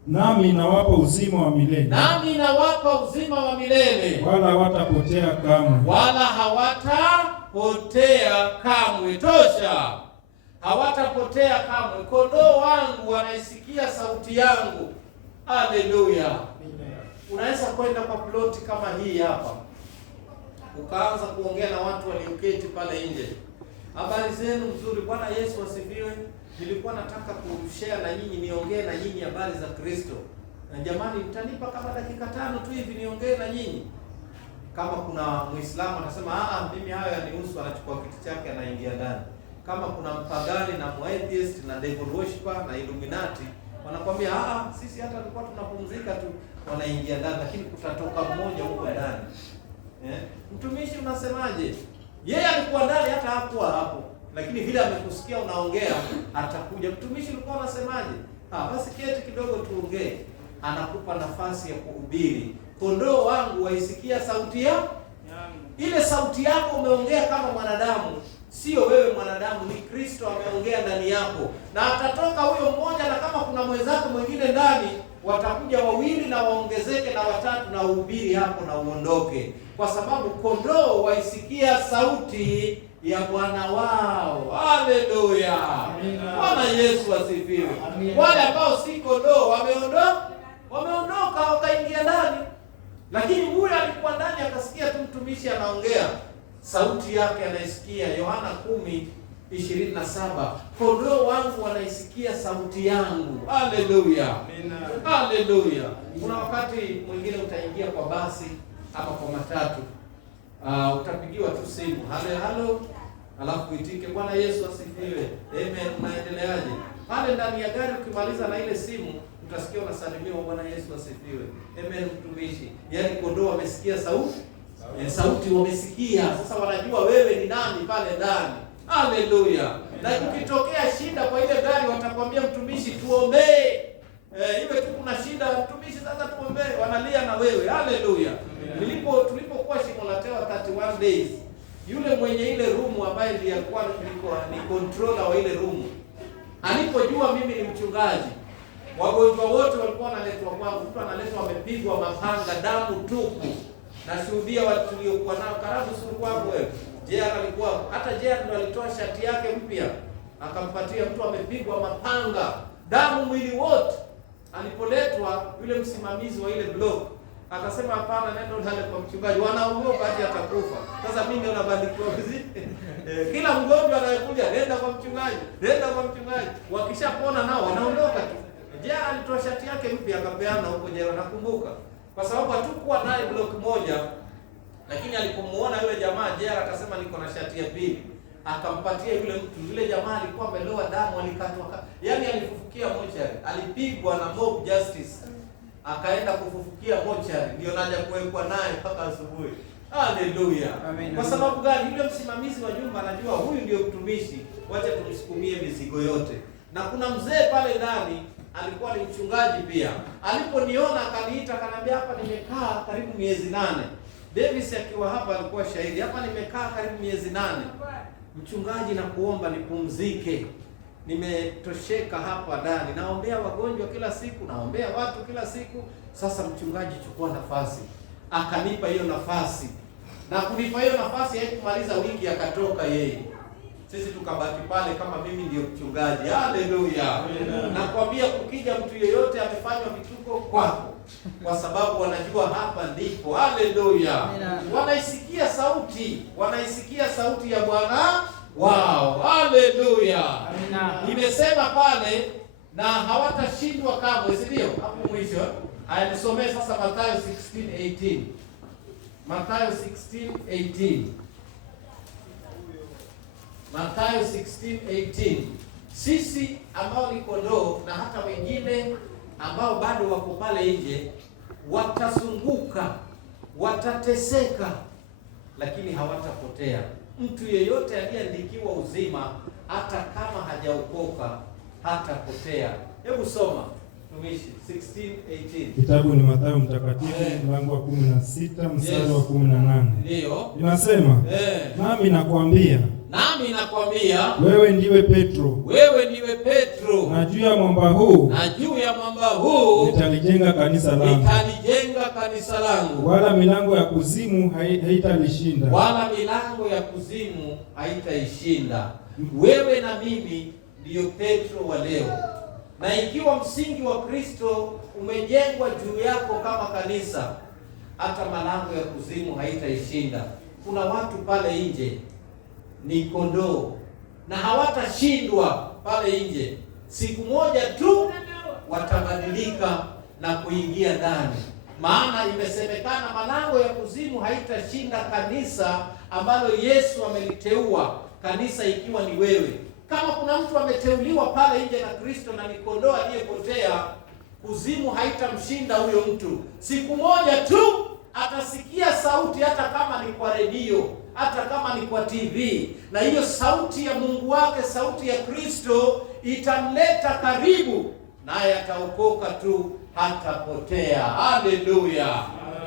Nami nawapa uzima wa milele. Nami nawapa uzima wa milele. Wala hawatapotea kamwe. Wala hawatapotea kamwe. Tosha. Hawatapotea kamwe. Kondoo wangu wanaisikia sauti yangu. Haleluya. Unaweza kwenda kwa ploti kama hii hapa, ukaanza kuongea na watu walioketi pale nje. Habari zenu nzuri, Bwana Yesu asifiwe. Nilikuwa nataka kushare na nyinyi, niongee na nyinyi habari za Kristo. Na jamani, mtanipa kama dakika 5 tu hivi niongee na nyinyi. Kama kuna Muislamu anasema mimi hayo yanihusu, anachukua kiti chake anaingia ndani. Kama kuna mpagani na atheist na devil worshipper na Illuminati, wanakwambia sisi hata tulikuwa tunapumzika tu, wanaingia ndani, lakini kutatoka mmoja huko ndani. Mtumishi unasemaje? Yeye alikuwa ndani, hata hakuwa hapo, lakini vile amekusikia unaongea atakuja. Mtumishi ulikuwa unasemaje? Basi keti kidogo tuongee. Anakupa nafasi ya kuhubiri. Kondoo wangu waisikia sauti yangu. Ile sauti yako umeongea kama mwanadamu, sio wewe mwanadamu, ni Kristo ameongea ndani yako. Na atatoka huyo mmoja, na kama kuna mwenzako mwingine ndani, watakuja wawili na waongezeke na watatu, na uhubiri hapo na uondoke. Kwa sababu kondoo waisikia sauti ya Bwana wao. Haleluya. Bwana Yesu asifiwe. Wale ambao si kondoo wameondoka wakaingia ndani. Lakini huyu alikuwa ndani, akasikia tu mtumishi anaongea, sauti yake anaisikia. Yohana 10:27. Kondoo wangu wanaisikia sauti yangu. Haleluya. Haleluya. Kuna wakati mwingine utaingia kwa basi ama kwa matatu, utapigiwa tu simu, halo, alafu uitike, Bwana Yesu asifiwe, amen, unaendeleaje? Pale ndani ya gari ukimaliza na ile simu, utasikia unasalimiwa, Bwana Yesu asifiwe, amen, mtumishi. Yaani kondoo wamesikia sauti wamesikia. Sasa wanajua wewe ni nani pale ndani. Haleluya. Na ukitokea shida kwa ile gari, watakwambia mtumishi, tuombee. Iwe tu kuna shida, mtumishi, sasa tuombee, wanalia na wewe. Haleluya. Tulipokuwa Shimolatewa 31 days, yule mwenye ile room ambaye ndiye alikuwa ni controller wa ile room, alipojua mimi ni mchungaji, wagonjwa wote walikuwa wanaletwa kwangu. Mtu analetwa amepigwa mapanga, damu tupu. Nashuhudia watu waliokuwa nao karibu sio kwangu wewe. Hata Jera ndo alitoa shati yake mpya akampatia mtu amepigwa mapanga, damu mwili wote. Alipoletwa yule msimamizi wa ile block akasema, hapana, nenda ndani kwa mchungaji, wanaogopa hadi atakufa. Sasa mimi ndio nabarikiwa vipi? Kila mgonjwa anayekuja, nenda kwa mchungaji, nenda kwa mchungaji. Wakishapona nao wanaondoka tu. Jera alitoa shati yake mpya akapeana huko Jera, nakumbuka. Kwa sababu hatukuwa naye block moja, lakini alipomuona yule jamaa Jera akasema niko na shati ya pili. Akampatia yule mtu. Yule jamaa alikuwa ameloa damu, alikatwa. Yaani alifufukia mochari. Alipigwa na mob justice. Akaenda kufufukia mochari. Ndio naja kuwekwa naye mpaka asubuhi. Haleluya. Kwa sababu gani? Yule msimamizi wa nyumba anajua huyu ndio mtumishi, wacha tumsukumie mizigo yote. Na kuna mzee pale ndani alikuwa ni mchungaji pia. Aliponiona akaniita, akaniambia, hapa nimekaa karibu miezi 8. Davis akiwa hapa alikuwa shahidi. Hapa nimekaa karibu miezi 8. Mchungaji, na kuomba nipumzike. Nimetosheka hapa ndani. Naombea wagonjwa kila siku, naombea watu kila siku. Sasa mchungaji, chukua nafasi. Akanipa hiyo nafasi. Na kunipa hiyo nafasi haikumaliza wiki akatoka yeye. Sisi tukabaki pale kama mimi ndio mchungaji. Haleluya. Nakwambia kukija mtu yeyote amefanywa vituko kwako, kwa sababu wanajua hapa ndipo. Haleluya. Wanaisikia sauti ya Bwana wao. Haleluya. Nimesema pale na hawatashindwa kamwe, si ndio? Hapo mwisho. Haya, nisomee sasa Mathayo 16:18. Mathayo 16:18. Mathayo 16:18. Sisi ambao ni kondoo na hata wengine ambao bado wako pale nje watazunguka, watateseka, lakini hawatapotea. Mtu yeyote aliyeandikiwa uzima, hata kama hajaokoka, hatapotea. Hebu soma tumishi 16:18. Kitabu ni Mathayo mtakatifu mlango wa 16 mstari wa 18. Ndio. Inasema, nami nakwambia, wewe ndiwe Petro, na juu ya mwamba huu nitalijenga kanisa langu, wala milango ya kuzimu haitaishinda. Wewe na mimi ndiyo Petro wa leo, na ikiwa msingi wa Kristo umejengwa juu yako kama kanisa, hata malango ya kuzimu haitaishinda. Kuna watu pale nje ni kondoo na hawatashindwa pale nje. Siku moja tu watabadilika na kuingia ndani, maana imesemekana malango ya kuzimu haitashinda kanisa ambalo Yesu ameliteua, kanisa ikiwa ni wewe. Kama kuna mtu ameteuliwa pale nje na Kristo na ni kondoo aliyepotea, kuzimu haitamshinda huyo mtu. Siku moja tu atasikia sauti, hata kama ni kwa redio, hata kama ni kwa TV, na hiyo sauti ya Mungu wake, sauti ya Kristo itamleta karibu, naye ataokoka tu, hatapotea. Haleluya!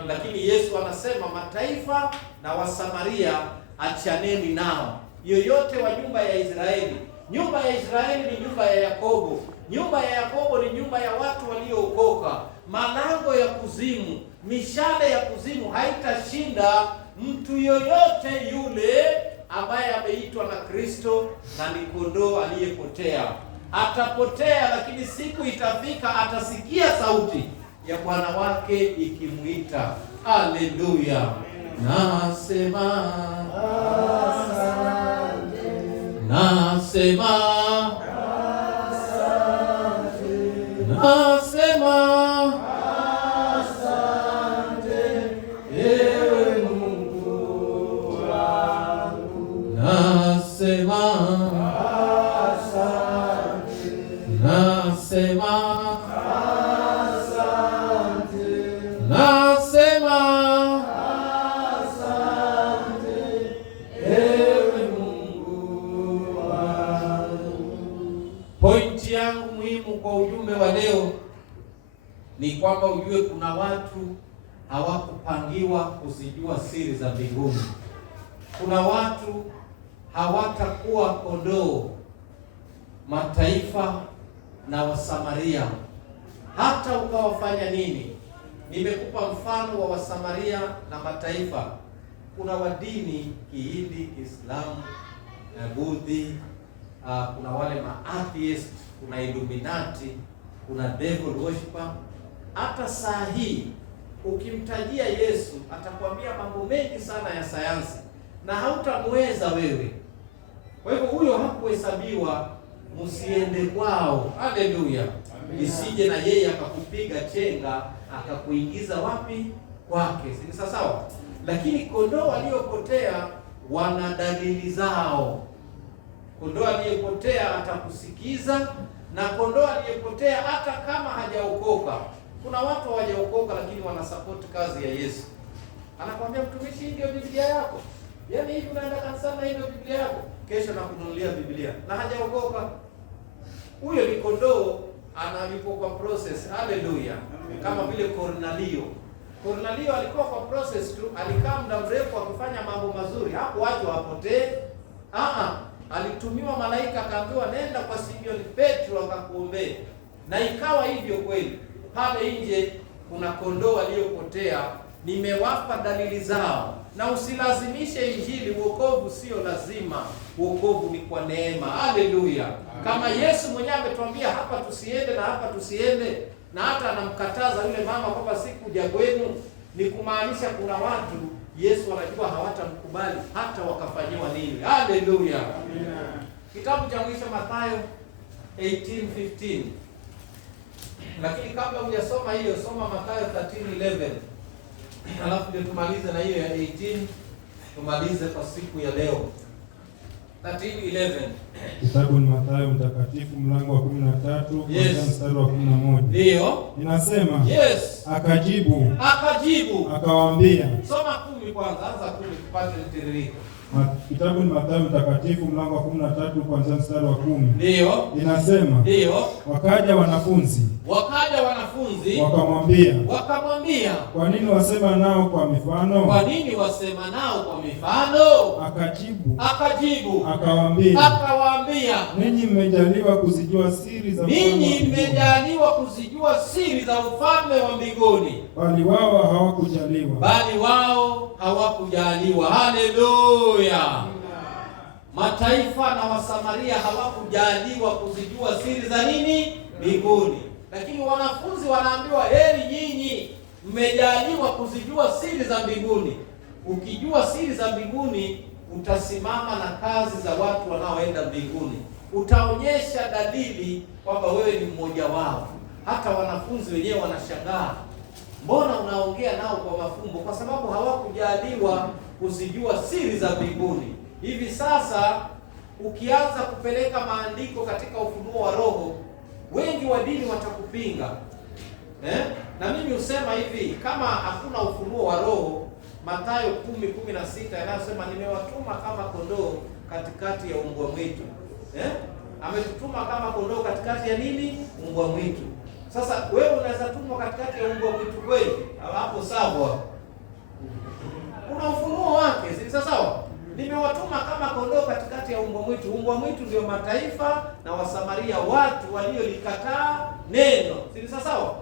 Lakini Yesu anasema mataifa na Wasamaria achaneni nao. Yoyote wa nyumba ya Israeli. Nyumba ya Israeli ni nyumba ya Yakobo. Nyumba ya Yakobo ni nyumba ya watu waliookoka. Malango ya kuzimu, mishale ya kuzimu haitashinda mtu yoyote yule ambaye ameitwa na Kristo na ni kondoo aliyepotea. Atapotea, lakini siku itafika atasikia sauti ya Bwana wake ikimuita. Haleluya! Nasema ewe Mungu wangu, Pointi yangu muhimu kwa ujumbe wa leo ni kwamba ujue kuna watu hawakupangiwa kuzijua siri za mbinguni. Kuna watu hawatakuwa kondoo, mataifa na Wasamaria, hata ukawafanya nini. Nimekupa mfano wa Wasamaria na mataifa. Kuna wadini Kihindi, Kiislamu, Budhi, kuna wale ma-atheist, kuna Illuminati, kuna devil worshiper. Hata saa hii ukimtajia Yesu atakwambia mambo mengi sana ya sayansi na hautamweza wewe. Kwa hivyo huyo hakuhesabiwa, msiende kwao. Haleluya! Isije na yeye akakupiga chenga akakuingiza wapi? Kwake. Si sawa? Lakini kondoo waliopotea wana dalili zao. Kondoo aliyepotea atakusikiza, na kondoo aliyepotea hata kama hajaokoka. Kuna watu hawajaokoka lakini wanasupport kazi ya Yesu. Anakuambia mtumishi, hii ndio Biblia yako. Yaani hivi unaenda kanisani na hii ndio Biblia yako. Kesho nakununulia Biblia. Na hajaokoka. Huyo ni kondoo analipo kwa process. Haleluya. Kama vile Kornelio alikuwa kwa process tu, alikaa muda mrefu akifanya mambo mazuri. Hapo watu wapotee. Alitumiwa malaika akaambiwa nenda kwa Simoni Petro akakuombea. Na ikawa hivyo kweli. Pale nje kuna kondoo waliopotea, nimewapa dalili zao. Na usilazimishe Injili, wokovu sio lazima. Wokovu ni kwa neema. Haleluya. Kama Yesu mwenyewe ametuambia hapa tusiende na hapa tusiende, na hata anamkataza yule mama kwamba sikuja kwenu, ni kumaanisha kuna watu Yesu anajua hawatamkubali hata wakafanyiwa nini. Haleluya. Kitabu cha mwisho Mathayo 18:15. Lakini kabla hujasoma hiyo, soma Mathayo 13:11. Alafu ndio tumalize na hiyo ya 18, tumalize kwa siku ya leo. 13:11. Kitabu ni Mathayo mtakatifu mlango wa 13 kuanzia mstari wa 11. Ndio. Inasema, yes. Akajibu akawaambia. Soma 10 kwanza, anza 10 tupate mtiririko. Kitabu ni Mathayo mtakatifu mlango wa 13 kuanzia mstari wa 10. Ndio. Inasema, ndio. Wakaja wanafunzi wakamwambia, kwa nini wasema nao kwa mifano? Akajibu akawaambia, ninyi mmejaliwa kuzijua siri za ufalme wa mbinguni, bali wao hawakujaliwa. Haleluya! Mataifa na Wasamaria hawakujaliwa kuzijua siri za nini? Mbinguni. Lakini wanafunzi wanaambiwa, heri nyinyi mmejaliwa kuzijua siri za mbinguni. Ukijua siri za mbinguni, utasimama na kazi za watu wanaoenda mbinguni. Utaonyesha dalili kwamba wewe ni mmoja wao. Hata wanafunzi wenyewe wanashangaa, mbona unaongea nao kwa mafumbo? Kwa sababu hawakujaliwa kuzijua siri za mbinguni. Hivi sasa ukianza kupeleka maandiko katika ufunuo wa Roho, wengi wa dini watakupinga. Na mimi husema hivi, kama hakuna ufunuo wa Roho, Mathayo 10:16 yanasema, nimewatuma kama kondoo katikati ya mbwa mwitu. Ametutuma kama kondoo katikati ya nini? Mbwa mwitu. Sasa wewe unaweza tumwa katikati ya mbwa mwitu kweli? Hapo sawa. Kuna ufunuo wake, si sawa? Nimewatuma kama kondoo katikati ya mbwa mwitu. Mbwa mwitu ndio mataifa na Wasamaria, watu waliolikataa neno. Si sawa?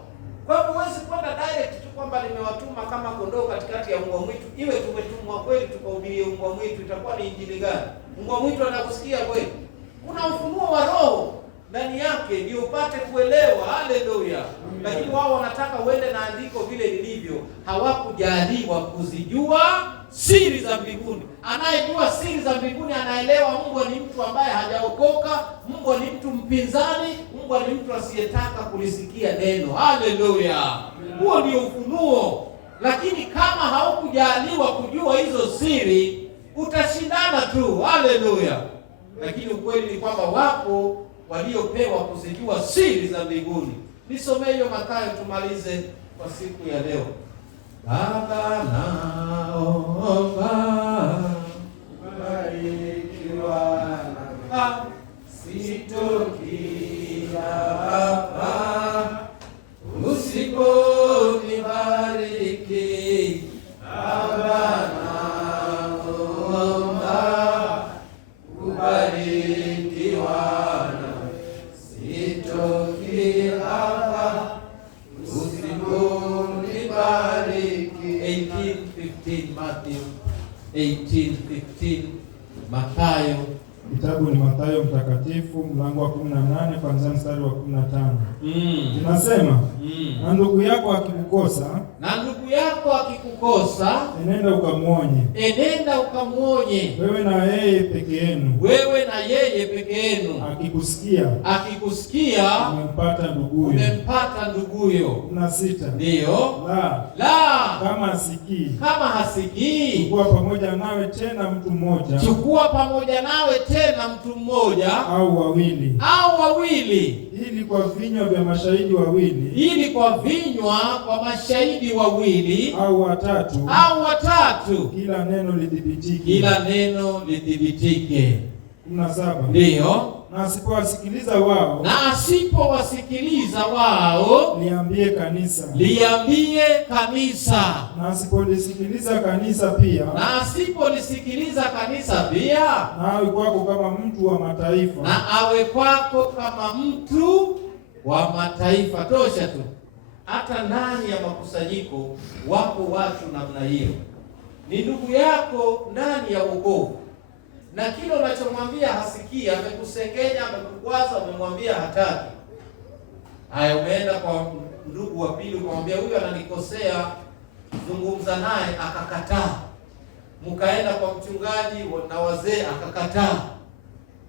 Kwa hivyo huwezi kwenda direct tu kwamba nimewatuma kama kondoo katikati ya mbwa mwitu. Iwe tumetumwa kweli tukahubirie mbwa mwitu, itakuwa ni injili gani? Mbwa mwitu anakusikia kweli? Kuna ufunuo wa Roho ndani yake ndio upate kuelewa. Haleluya! Lakini wao wanataka uende na andiko vile lilivyo. Hawakujaliwa kuzijua siri za mbinguni. Anayejua siri za mbinguni anaelewa mbwa ni mtu ambaye hajaokoka, mbwa ni mtu mpinzani, mbwa ni mtu asiyetaka kulisikia neno. Haleluya! Huo ndio ufunuo. Lakini kama haukujaliwa kujua hizo siri, utashindana tu. Haleluya! Lakini ukweli ni kwamba wapo waliopewa kuzijua siri za mbinguni. Nisomee hiyo Mathayo tumalize kwa siku ya leo. Baba naomba barikiwa na sitoki hapa usiponibariki. Baba naomba kubarikiwa na sitoki hapa usiponibariki. 18:15 Matthew 18:15 Mathayo. Kitabu ni Mathayo mtakatifu mlango wa 18 kuanzia mstari wa 15. Inasema, na ndugu yako akikukosa, enenda ukamwonye. Wewe na yeye peke yenu. Akikusikia umempata nduguyo. 16. Ndio. La. Kama hasikii, chukua pamoja nawe tena mtu mmoja au wawili, ili kwa vinywa vya mashahidi wawili au watatu, kila neno lidhibitike. 17. Ndio. Na asipowasikiliza wao, liambie kanisa. Na asipolisikiliza kanisa pia, na awe kwako kama mtu wa mataifa. Tosha tu. Hata ndani ya makusanyiko wapo watu namna hiyo. Ni ndugu yako ndani ya wokovu, na kile unachomwambia hasikii, amekusengenya, amekukwaza, umemwambia hataki. Haya, umeenda kwa ndugu wa pili ukamwambia huyu ananikosea, zungumza naye, akakataa. Mkaenda kwa mchungaji na wazee, akakataa.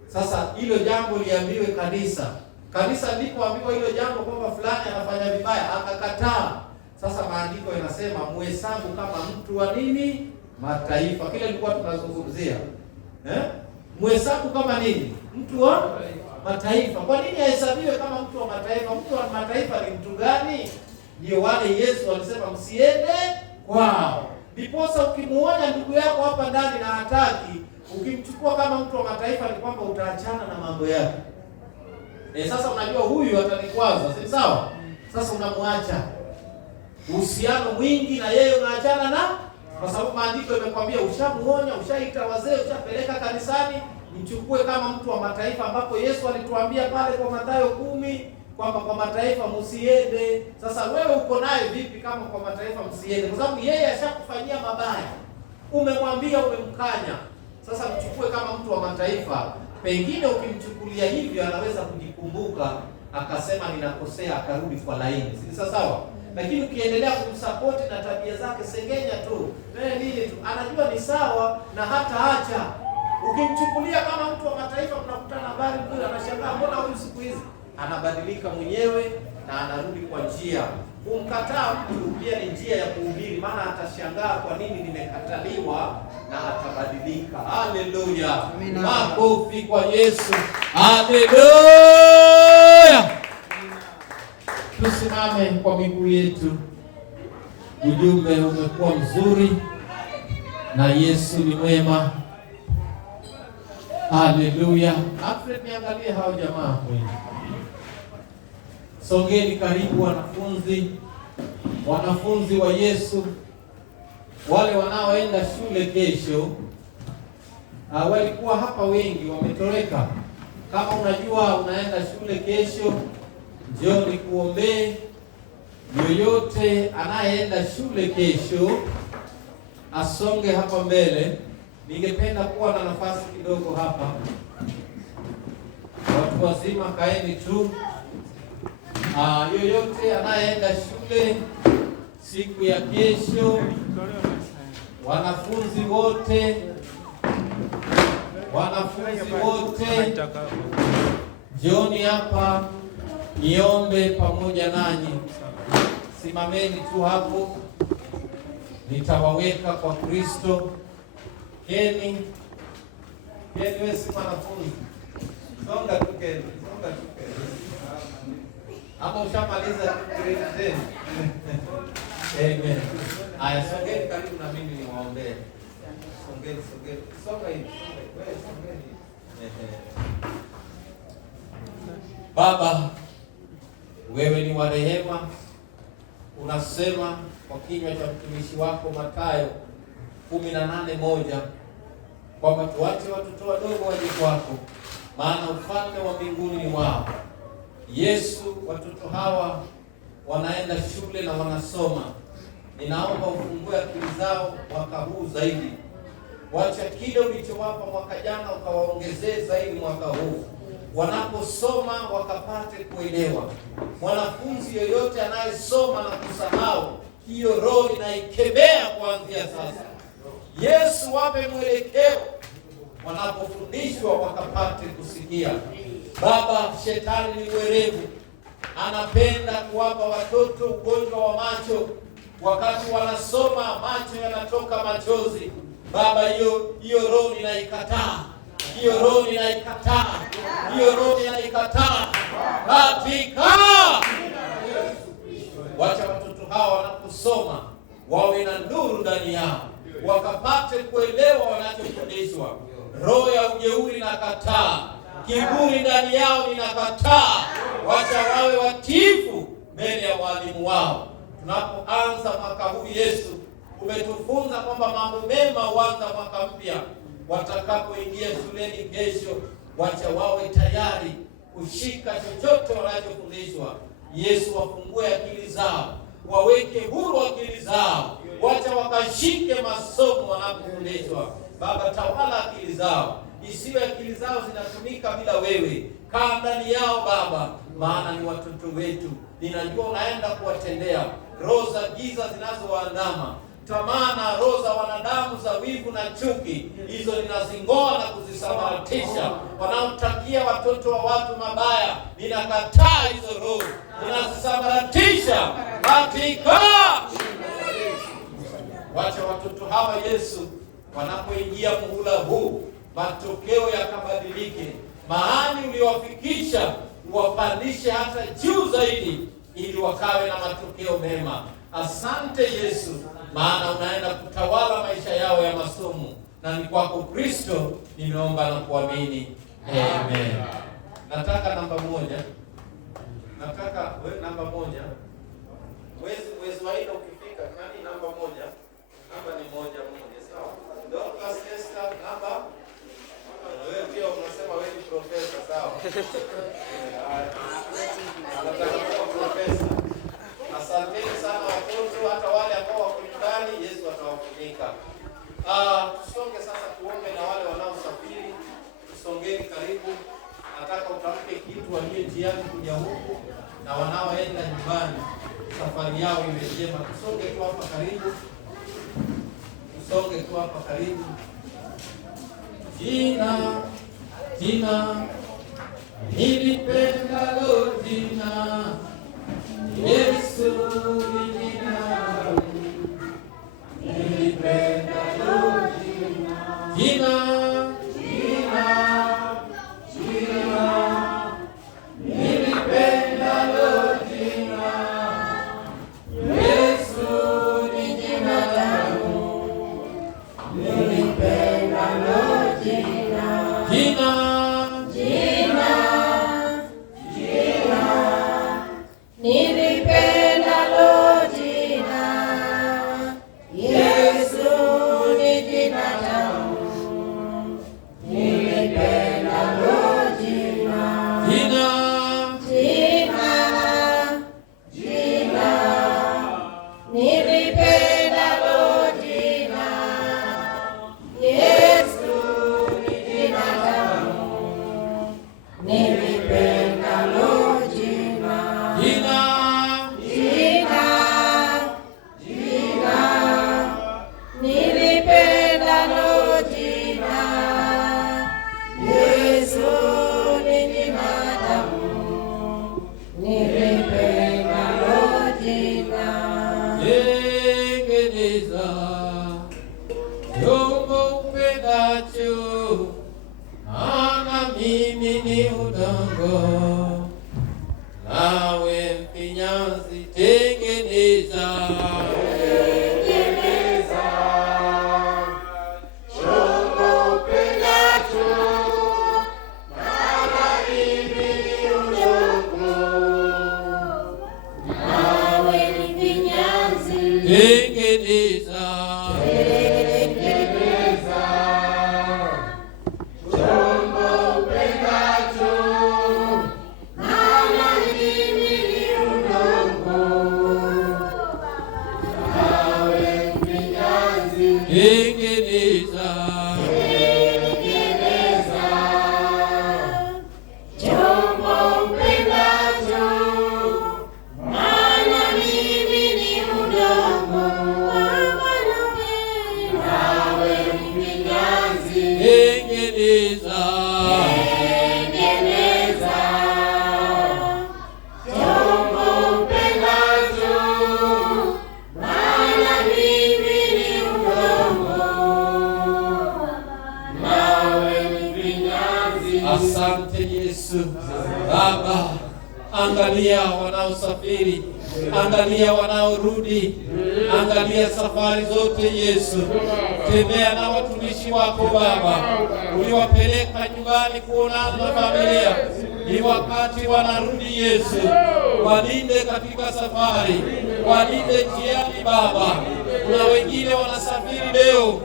Sasa hilo jambo liambiwe kanisa. Kanisa ndipo ambiwa hilo jambo kwamba fulani anafanya vibaya, akakataa. Sasa maandiko yanasema muhesabu kama mtu wa nini? Mataifa. Kile nilikuwa tunazungumzia. Mhesabu kama nini? Mtu wa mataifa. Kwa nini ahesabiwe kama mtu wa mataifa? Mtu wa mataifa ni mtu gani? Ndio wale Yesu alisema msiende kwao. Ndiposa ukimuonya ndugu yako hapa ndani na hataki, ukimchukua kama mtu wa mataifa ni kwamba utaachana na mambo yake. Sasa unajua huyu atanikwaza, si sawa? Sasa unamwacha. Uhusiano mwingi na yeye unaachana na, kwa sababu maandiko yamekwambia ushamuonya, ushaita wazee, ushapeleka kanisani, mchukue kama mtu wa mataifa, ambapo Yesu alituambia pale kwa Mathayo 10 kwamba kwa mataifa msiende. Sasa wewe uko naye vipi kama kwa mataifa msiende? Kwa sababu yeye ashakufanyia mabaya. Umemwambia, umemkanya. Sasa mchukue kama mtu wa mataifa. Pengine ukimchukulia hivyo anaweza kujikumbuka akasema ninakosea, akarudi kwa laini. Si sawa? Lakini ukiendelea kumsupport na tabia zake sengenya tu, nini tu, anajua ni sawa na hata acha. Ukimchukulia kama mtu wa mataifa, mnakutana habari nzuri, anashangaa mbona huyu siku hizi anabadilika mwenyewe na anarudi kwa njia. Kumkataa mtu pia ni njia ya kuhubiri, maana atashangaa kwa nini nimekataliwa na atabadilika. Haleluya. Makofi kwa Yesu. Haleluya. Tusimame kwa miguu yetu. Ujumbe umekuwa mzuri na Yesu ni mwema. Haleluya. Alfred, niangalie hao jamaa wengi. Songeni karibu wanafunzi wa Yesu, wale wanaoenda shule kesho. Walikuwa hapa wengi, wametoweka. Kama unajua unaenda shule kesho, njoo nikuombee. Yoyote anayeenda shule kesho asonge hapa mbele. Ningependa kuwa na nafasi kidogo hapa. Watu wazima kaeni tu. Yoyote anayeenda shule siku ya kesho, wanafunzi wote, jioni hapa niombe pamoja nanyi. Simameni tu hapo, nitawaweka kwa Kristo. Keni wewe si mwanafunzi. Songa tu Keni. Hapo ushamaliza grade 10. Amen. Aya, songeni karibu na mimi niwaombee. Songeni. Songa hivi. Wewe songeni. Baba, wewe ni wa rehema. Unasema kwa kinywa cha mtumishi wako Mathayo 18:1 kwamba tuache watoto wadogo waje kwako, maana ufalme wa mbinguni ni wao. Yesu, watoto hawa wanaenda shule na wanasoma. Ninaomba ufungue akili zao mwaka huu zaidi. Wacha kile ulichowapa mwaka jana ukawaongezee zaidi mwaka huu. Wanaposoma wakapate kuelewa. Mwanafunzi yoyote anayesoma na kusahau, hiyo roho inaikemea kuanzia sasa. Yesu, wape mwelekeo wanapofundishwa wakapate kusikia. Baba, shetani ni mwerevu, anapenda kuwapa watoto ugonjwa wa macho. Wakati wanasoma macho yanatoka machozi. Baba, hiyo roho ninaikataa. Katika wacha watoto hawa wanaposoma wawe na nuru ndani yao, wakapate kuelewa wanachofundishwa. Roho ya ujeuri nakataa, kiburi ndani yao ninakataa. Wacha wawe watiifu mbele ya walimu wao. Tunapoanza mwaka huu, Yesu, umetufunza kwamba mambo mema huanza mwaka mpya. Watakapoingia shuleni kesho, wacha wawe tayari kushika chochote wanachofundishwa. Yesu, wafungue akili zao, waweke huru akili zao, wacha wakashike masomo wanapofundishwa. Baba, tawala akili zao, isiwe akili zao zinatumika bila wewe. Kaa ndani yao Baba, maana ni watoto wetu. Ninajua unaenda kuwatendea. Roho za giza zinazowaandama, tamaa na roho za wanadamu za wivu na chuki, hizo ninazingoa na kuzisambaratisha. Wanaotakia watoto wa watu mabaya, ninakataa hizo roho, ninazisambaratisha katika. Wacha watoto hawa Yesu, wanapoingia muhula huu, matokeo yakabadilike, mahali uliwafikisha uwapandishe hata juu zaidi, ili wakawe na matokeo mema. Asante Yesu, maana unaenda kutawala maisha yao ya masomo, na ni kwako Kristo nimeomba na kuamini. Amen. Nataka namba moja. Nataka namba moja. Mwezi wa nne ukifika, nani namba moja? Namba ni moja, sawa? Dr. Esther namba. Wewe pia unasema wewe ni profesa, sawa? Nataka kuwa profesa. Asanteni sana watoto, hata wale ambao wako nyumbani, Yesu atawafunika. Tusonge sasa tuombe na wale wanaosafiri. Tusongeni karibu. Nataka utamke kitu aliye njiani kuja huku na wanaoenda nyumbani, safari yao iwe njema. Tusonge tu hapa karibu. Tusonge tu hapa karibu. Jina nilipendalo jina Yesu, nilipendalo jina Baba, angalia wanaosafiri, angalia wanaorudi, angalia safari zote Yesu. Tembea na watumishi wako Baba, uliwapeleka nyumbani kuonana na familia, ni wakati wanarudi Yesu. Walinde katika safari, walinde njiani Baba. Kuna wengine wanasafiri leo,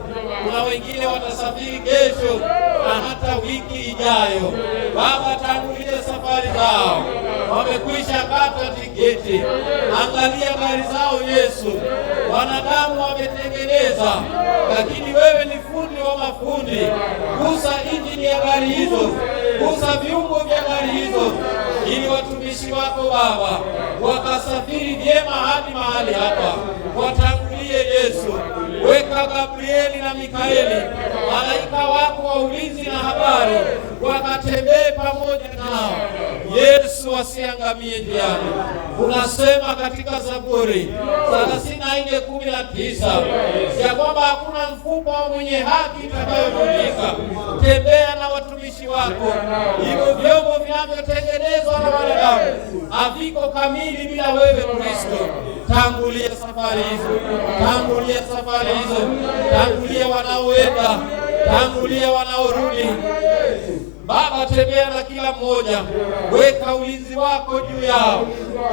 kuna wengine watasafiri kesho na hata wiki ijayo. Baba, tangulia safari zao, wamekwisha kata tiketi. Angalia gari zao Yesu. Wanadamu wametengeneza, lakini wewe ni fundi wa mafundi. Gusa injini ya gari hizo, gusa viungo vya gari hizo, ili watumishi wako Baba wakasafiri vyema hadi mahali hapa. Watangulie Yesu. Weka Gabrieli na Mikaeli, malaika wako wa ulinzi na habari, wakatembee pamoja nao Yesu. Yesu wasiangamie njiani. Unasema katika Zaburi 34:19 ya kwamba hakuna mfupa wa mwenye haki utakayovunjika. Tembea na watumishi wako. Hivyo vyombo vinavyotengenezwa na wanadamu haviko kamili bila wewe Kristo. Tangulia safari hizo, tangulia safari hizo, tangulia wanaoenda, tangulia wanaorudi. Baba, tembea na kila mmoja, weka ulinzi wako juu yao.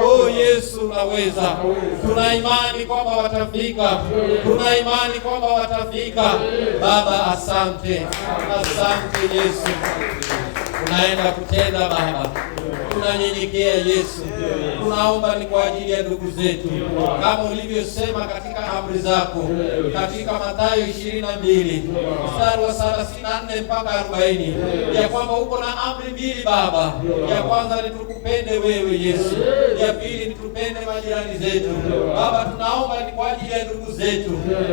Oh Yesu, unaweza. Tuna imani kwamba watafika, tuna imani kwamba watafika. Baba, asante, asante Yesu. Tunaenda kutenda Baba, tunanyenyekea Yesu. Tunaomba ni kwa ajili ya ndugu zetu, kama ulivyosema katika amri zako katika Mathayo 22 mstari wa 34 mpaka 40, ya kwamba uko na amri mbili Baba. Ya kwanza ni tukupende wewe Yesu, ya pili ni tupende majirani zetu. Baba, tunaomba ni kwa ajili ya ndugu zetu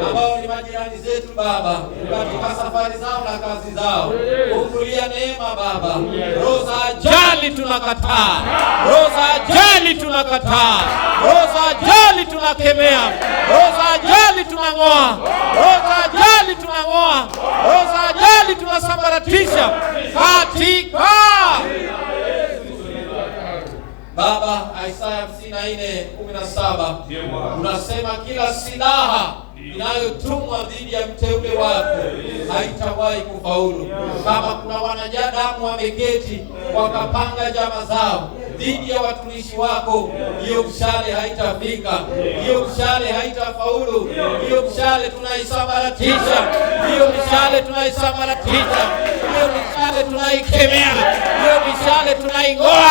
ambao ni majirani zetu Baba, katika safari zao na kazi zao. Fungulia neema Baba. Roho za ajali tunakataa, roho za ajali tunakataa, roho za ajali tunakemea, roho za ajali tunang'oa, roho za ajali tunang'oa, roho za ajali tunasambaratisha katika Baba. Isaya 54:17 unasema kila silaha inayotumwa dhidi ya mteule wako haitawahi kufaulu. Kama kuna wanadamu wameketi wakapanga njama zao dhidi ya watumishi wako, hiyo mshale haitafika, hiyo mshale haitafaulu. Hiyo mshale tunaisambaratisha, hiyo mshale tunaisambaratisha, hiyo mshale tunaikemea, hiyo mshale tunaing'oa,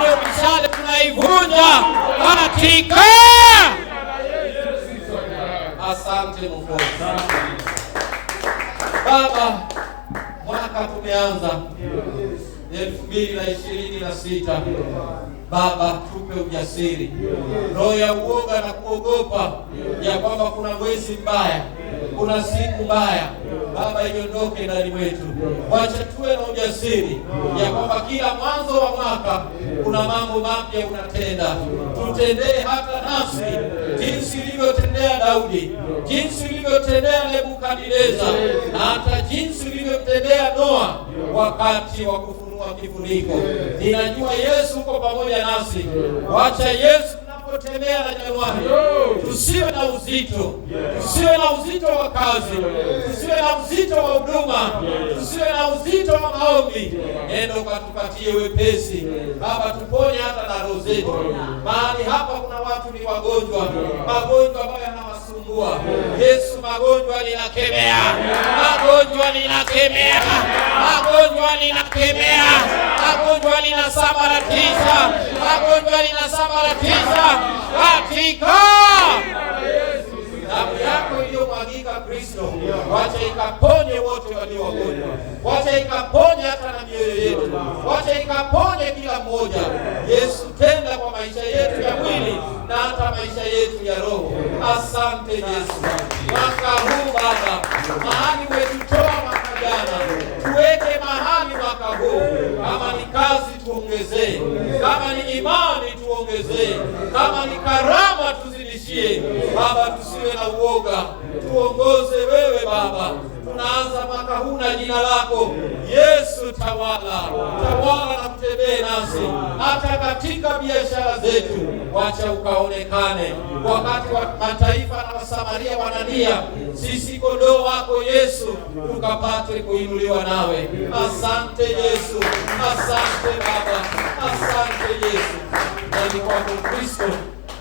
hiyo mshale tunaivunja katika Asante Mungu. Baba, mwaka tumeanza 2026. Baba, tupe ujasiri, roho ya uoga na kuogopa ya kwamba kuna mwezi mbaya, kuna siku mbaya. Baba, iondoke ndani mwetu. Wacha tuwe na ujasiri ya kwamba kila mwanzo wa mwaka kuna mambo mapya unatenda. Tutendee hata nafsi jinsi ulivyotendea Daudi, jinsi ulivyotendea Nebukadneza, na hata jinsi ulivyotendea Noa wakati wa kufunua kifuniko. Ninajua Yesu uko pamoja nasi. Wacha Yesu tunapotembea na Januari tusiwe na uzito, tusiwe na uzito wa kazi, tusiwe na uzito wa huduma, tusiwe na uzito wa maombi. Nenda ukatupatie wepesi Baba, tuponye hata na roho zetu. Mahali hapa kuna watu ni wagonjwa, magonjwa ambayo yanawasumbua. Yesu, magonjwa ninakemea, magonjwa ninakemea, magonjwa ninakemea, magonjwa ninasambaratisha, magonjwa ninasambaratisha katika damu yako iliyomwagika Kristo. Wacha ikaponye wote walio wagonjwa, wacha ikaponye hata na mioyo yetu, wacha ikaponye kila mmoja. Yesu, tenda kwa maisha yetu ya mwili na hata maisha yetu ya roho. Asante Yesu. Mwaka huu Baba, mahali umetutoa mwaka jana, tuweke mahali mwaka huu. Kama ni kazi tuongezee, kama ni imani tuongezee, kama ni karama tuzidishie. Baba, tusiwe na uoga, tuongoze wewe Baba. Tunaanza mwaka huu na jina lako Yesu. Tawala, tawala na kutembee nasi hata katika biashara zetu. Wacha ukaonekane wakati wa mataifa na Wasamaria wanania, sisi kondoo wako Yesu tukapate kuinuliwa nawe. Asante Yesu, asante Baba, asante Yesu. Ndani kwako Kristo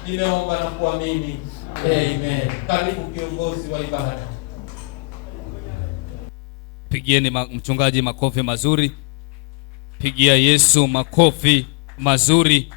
nimeomba na kuamini. Amen. Karibu kiongozi wa ibada. Pigieni mchungaji makofi mazuri. Pigia Yesu makofi mazuri.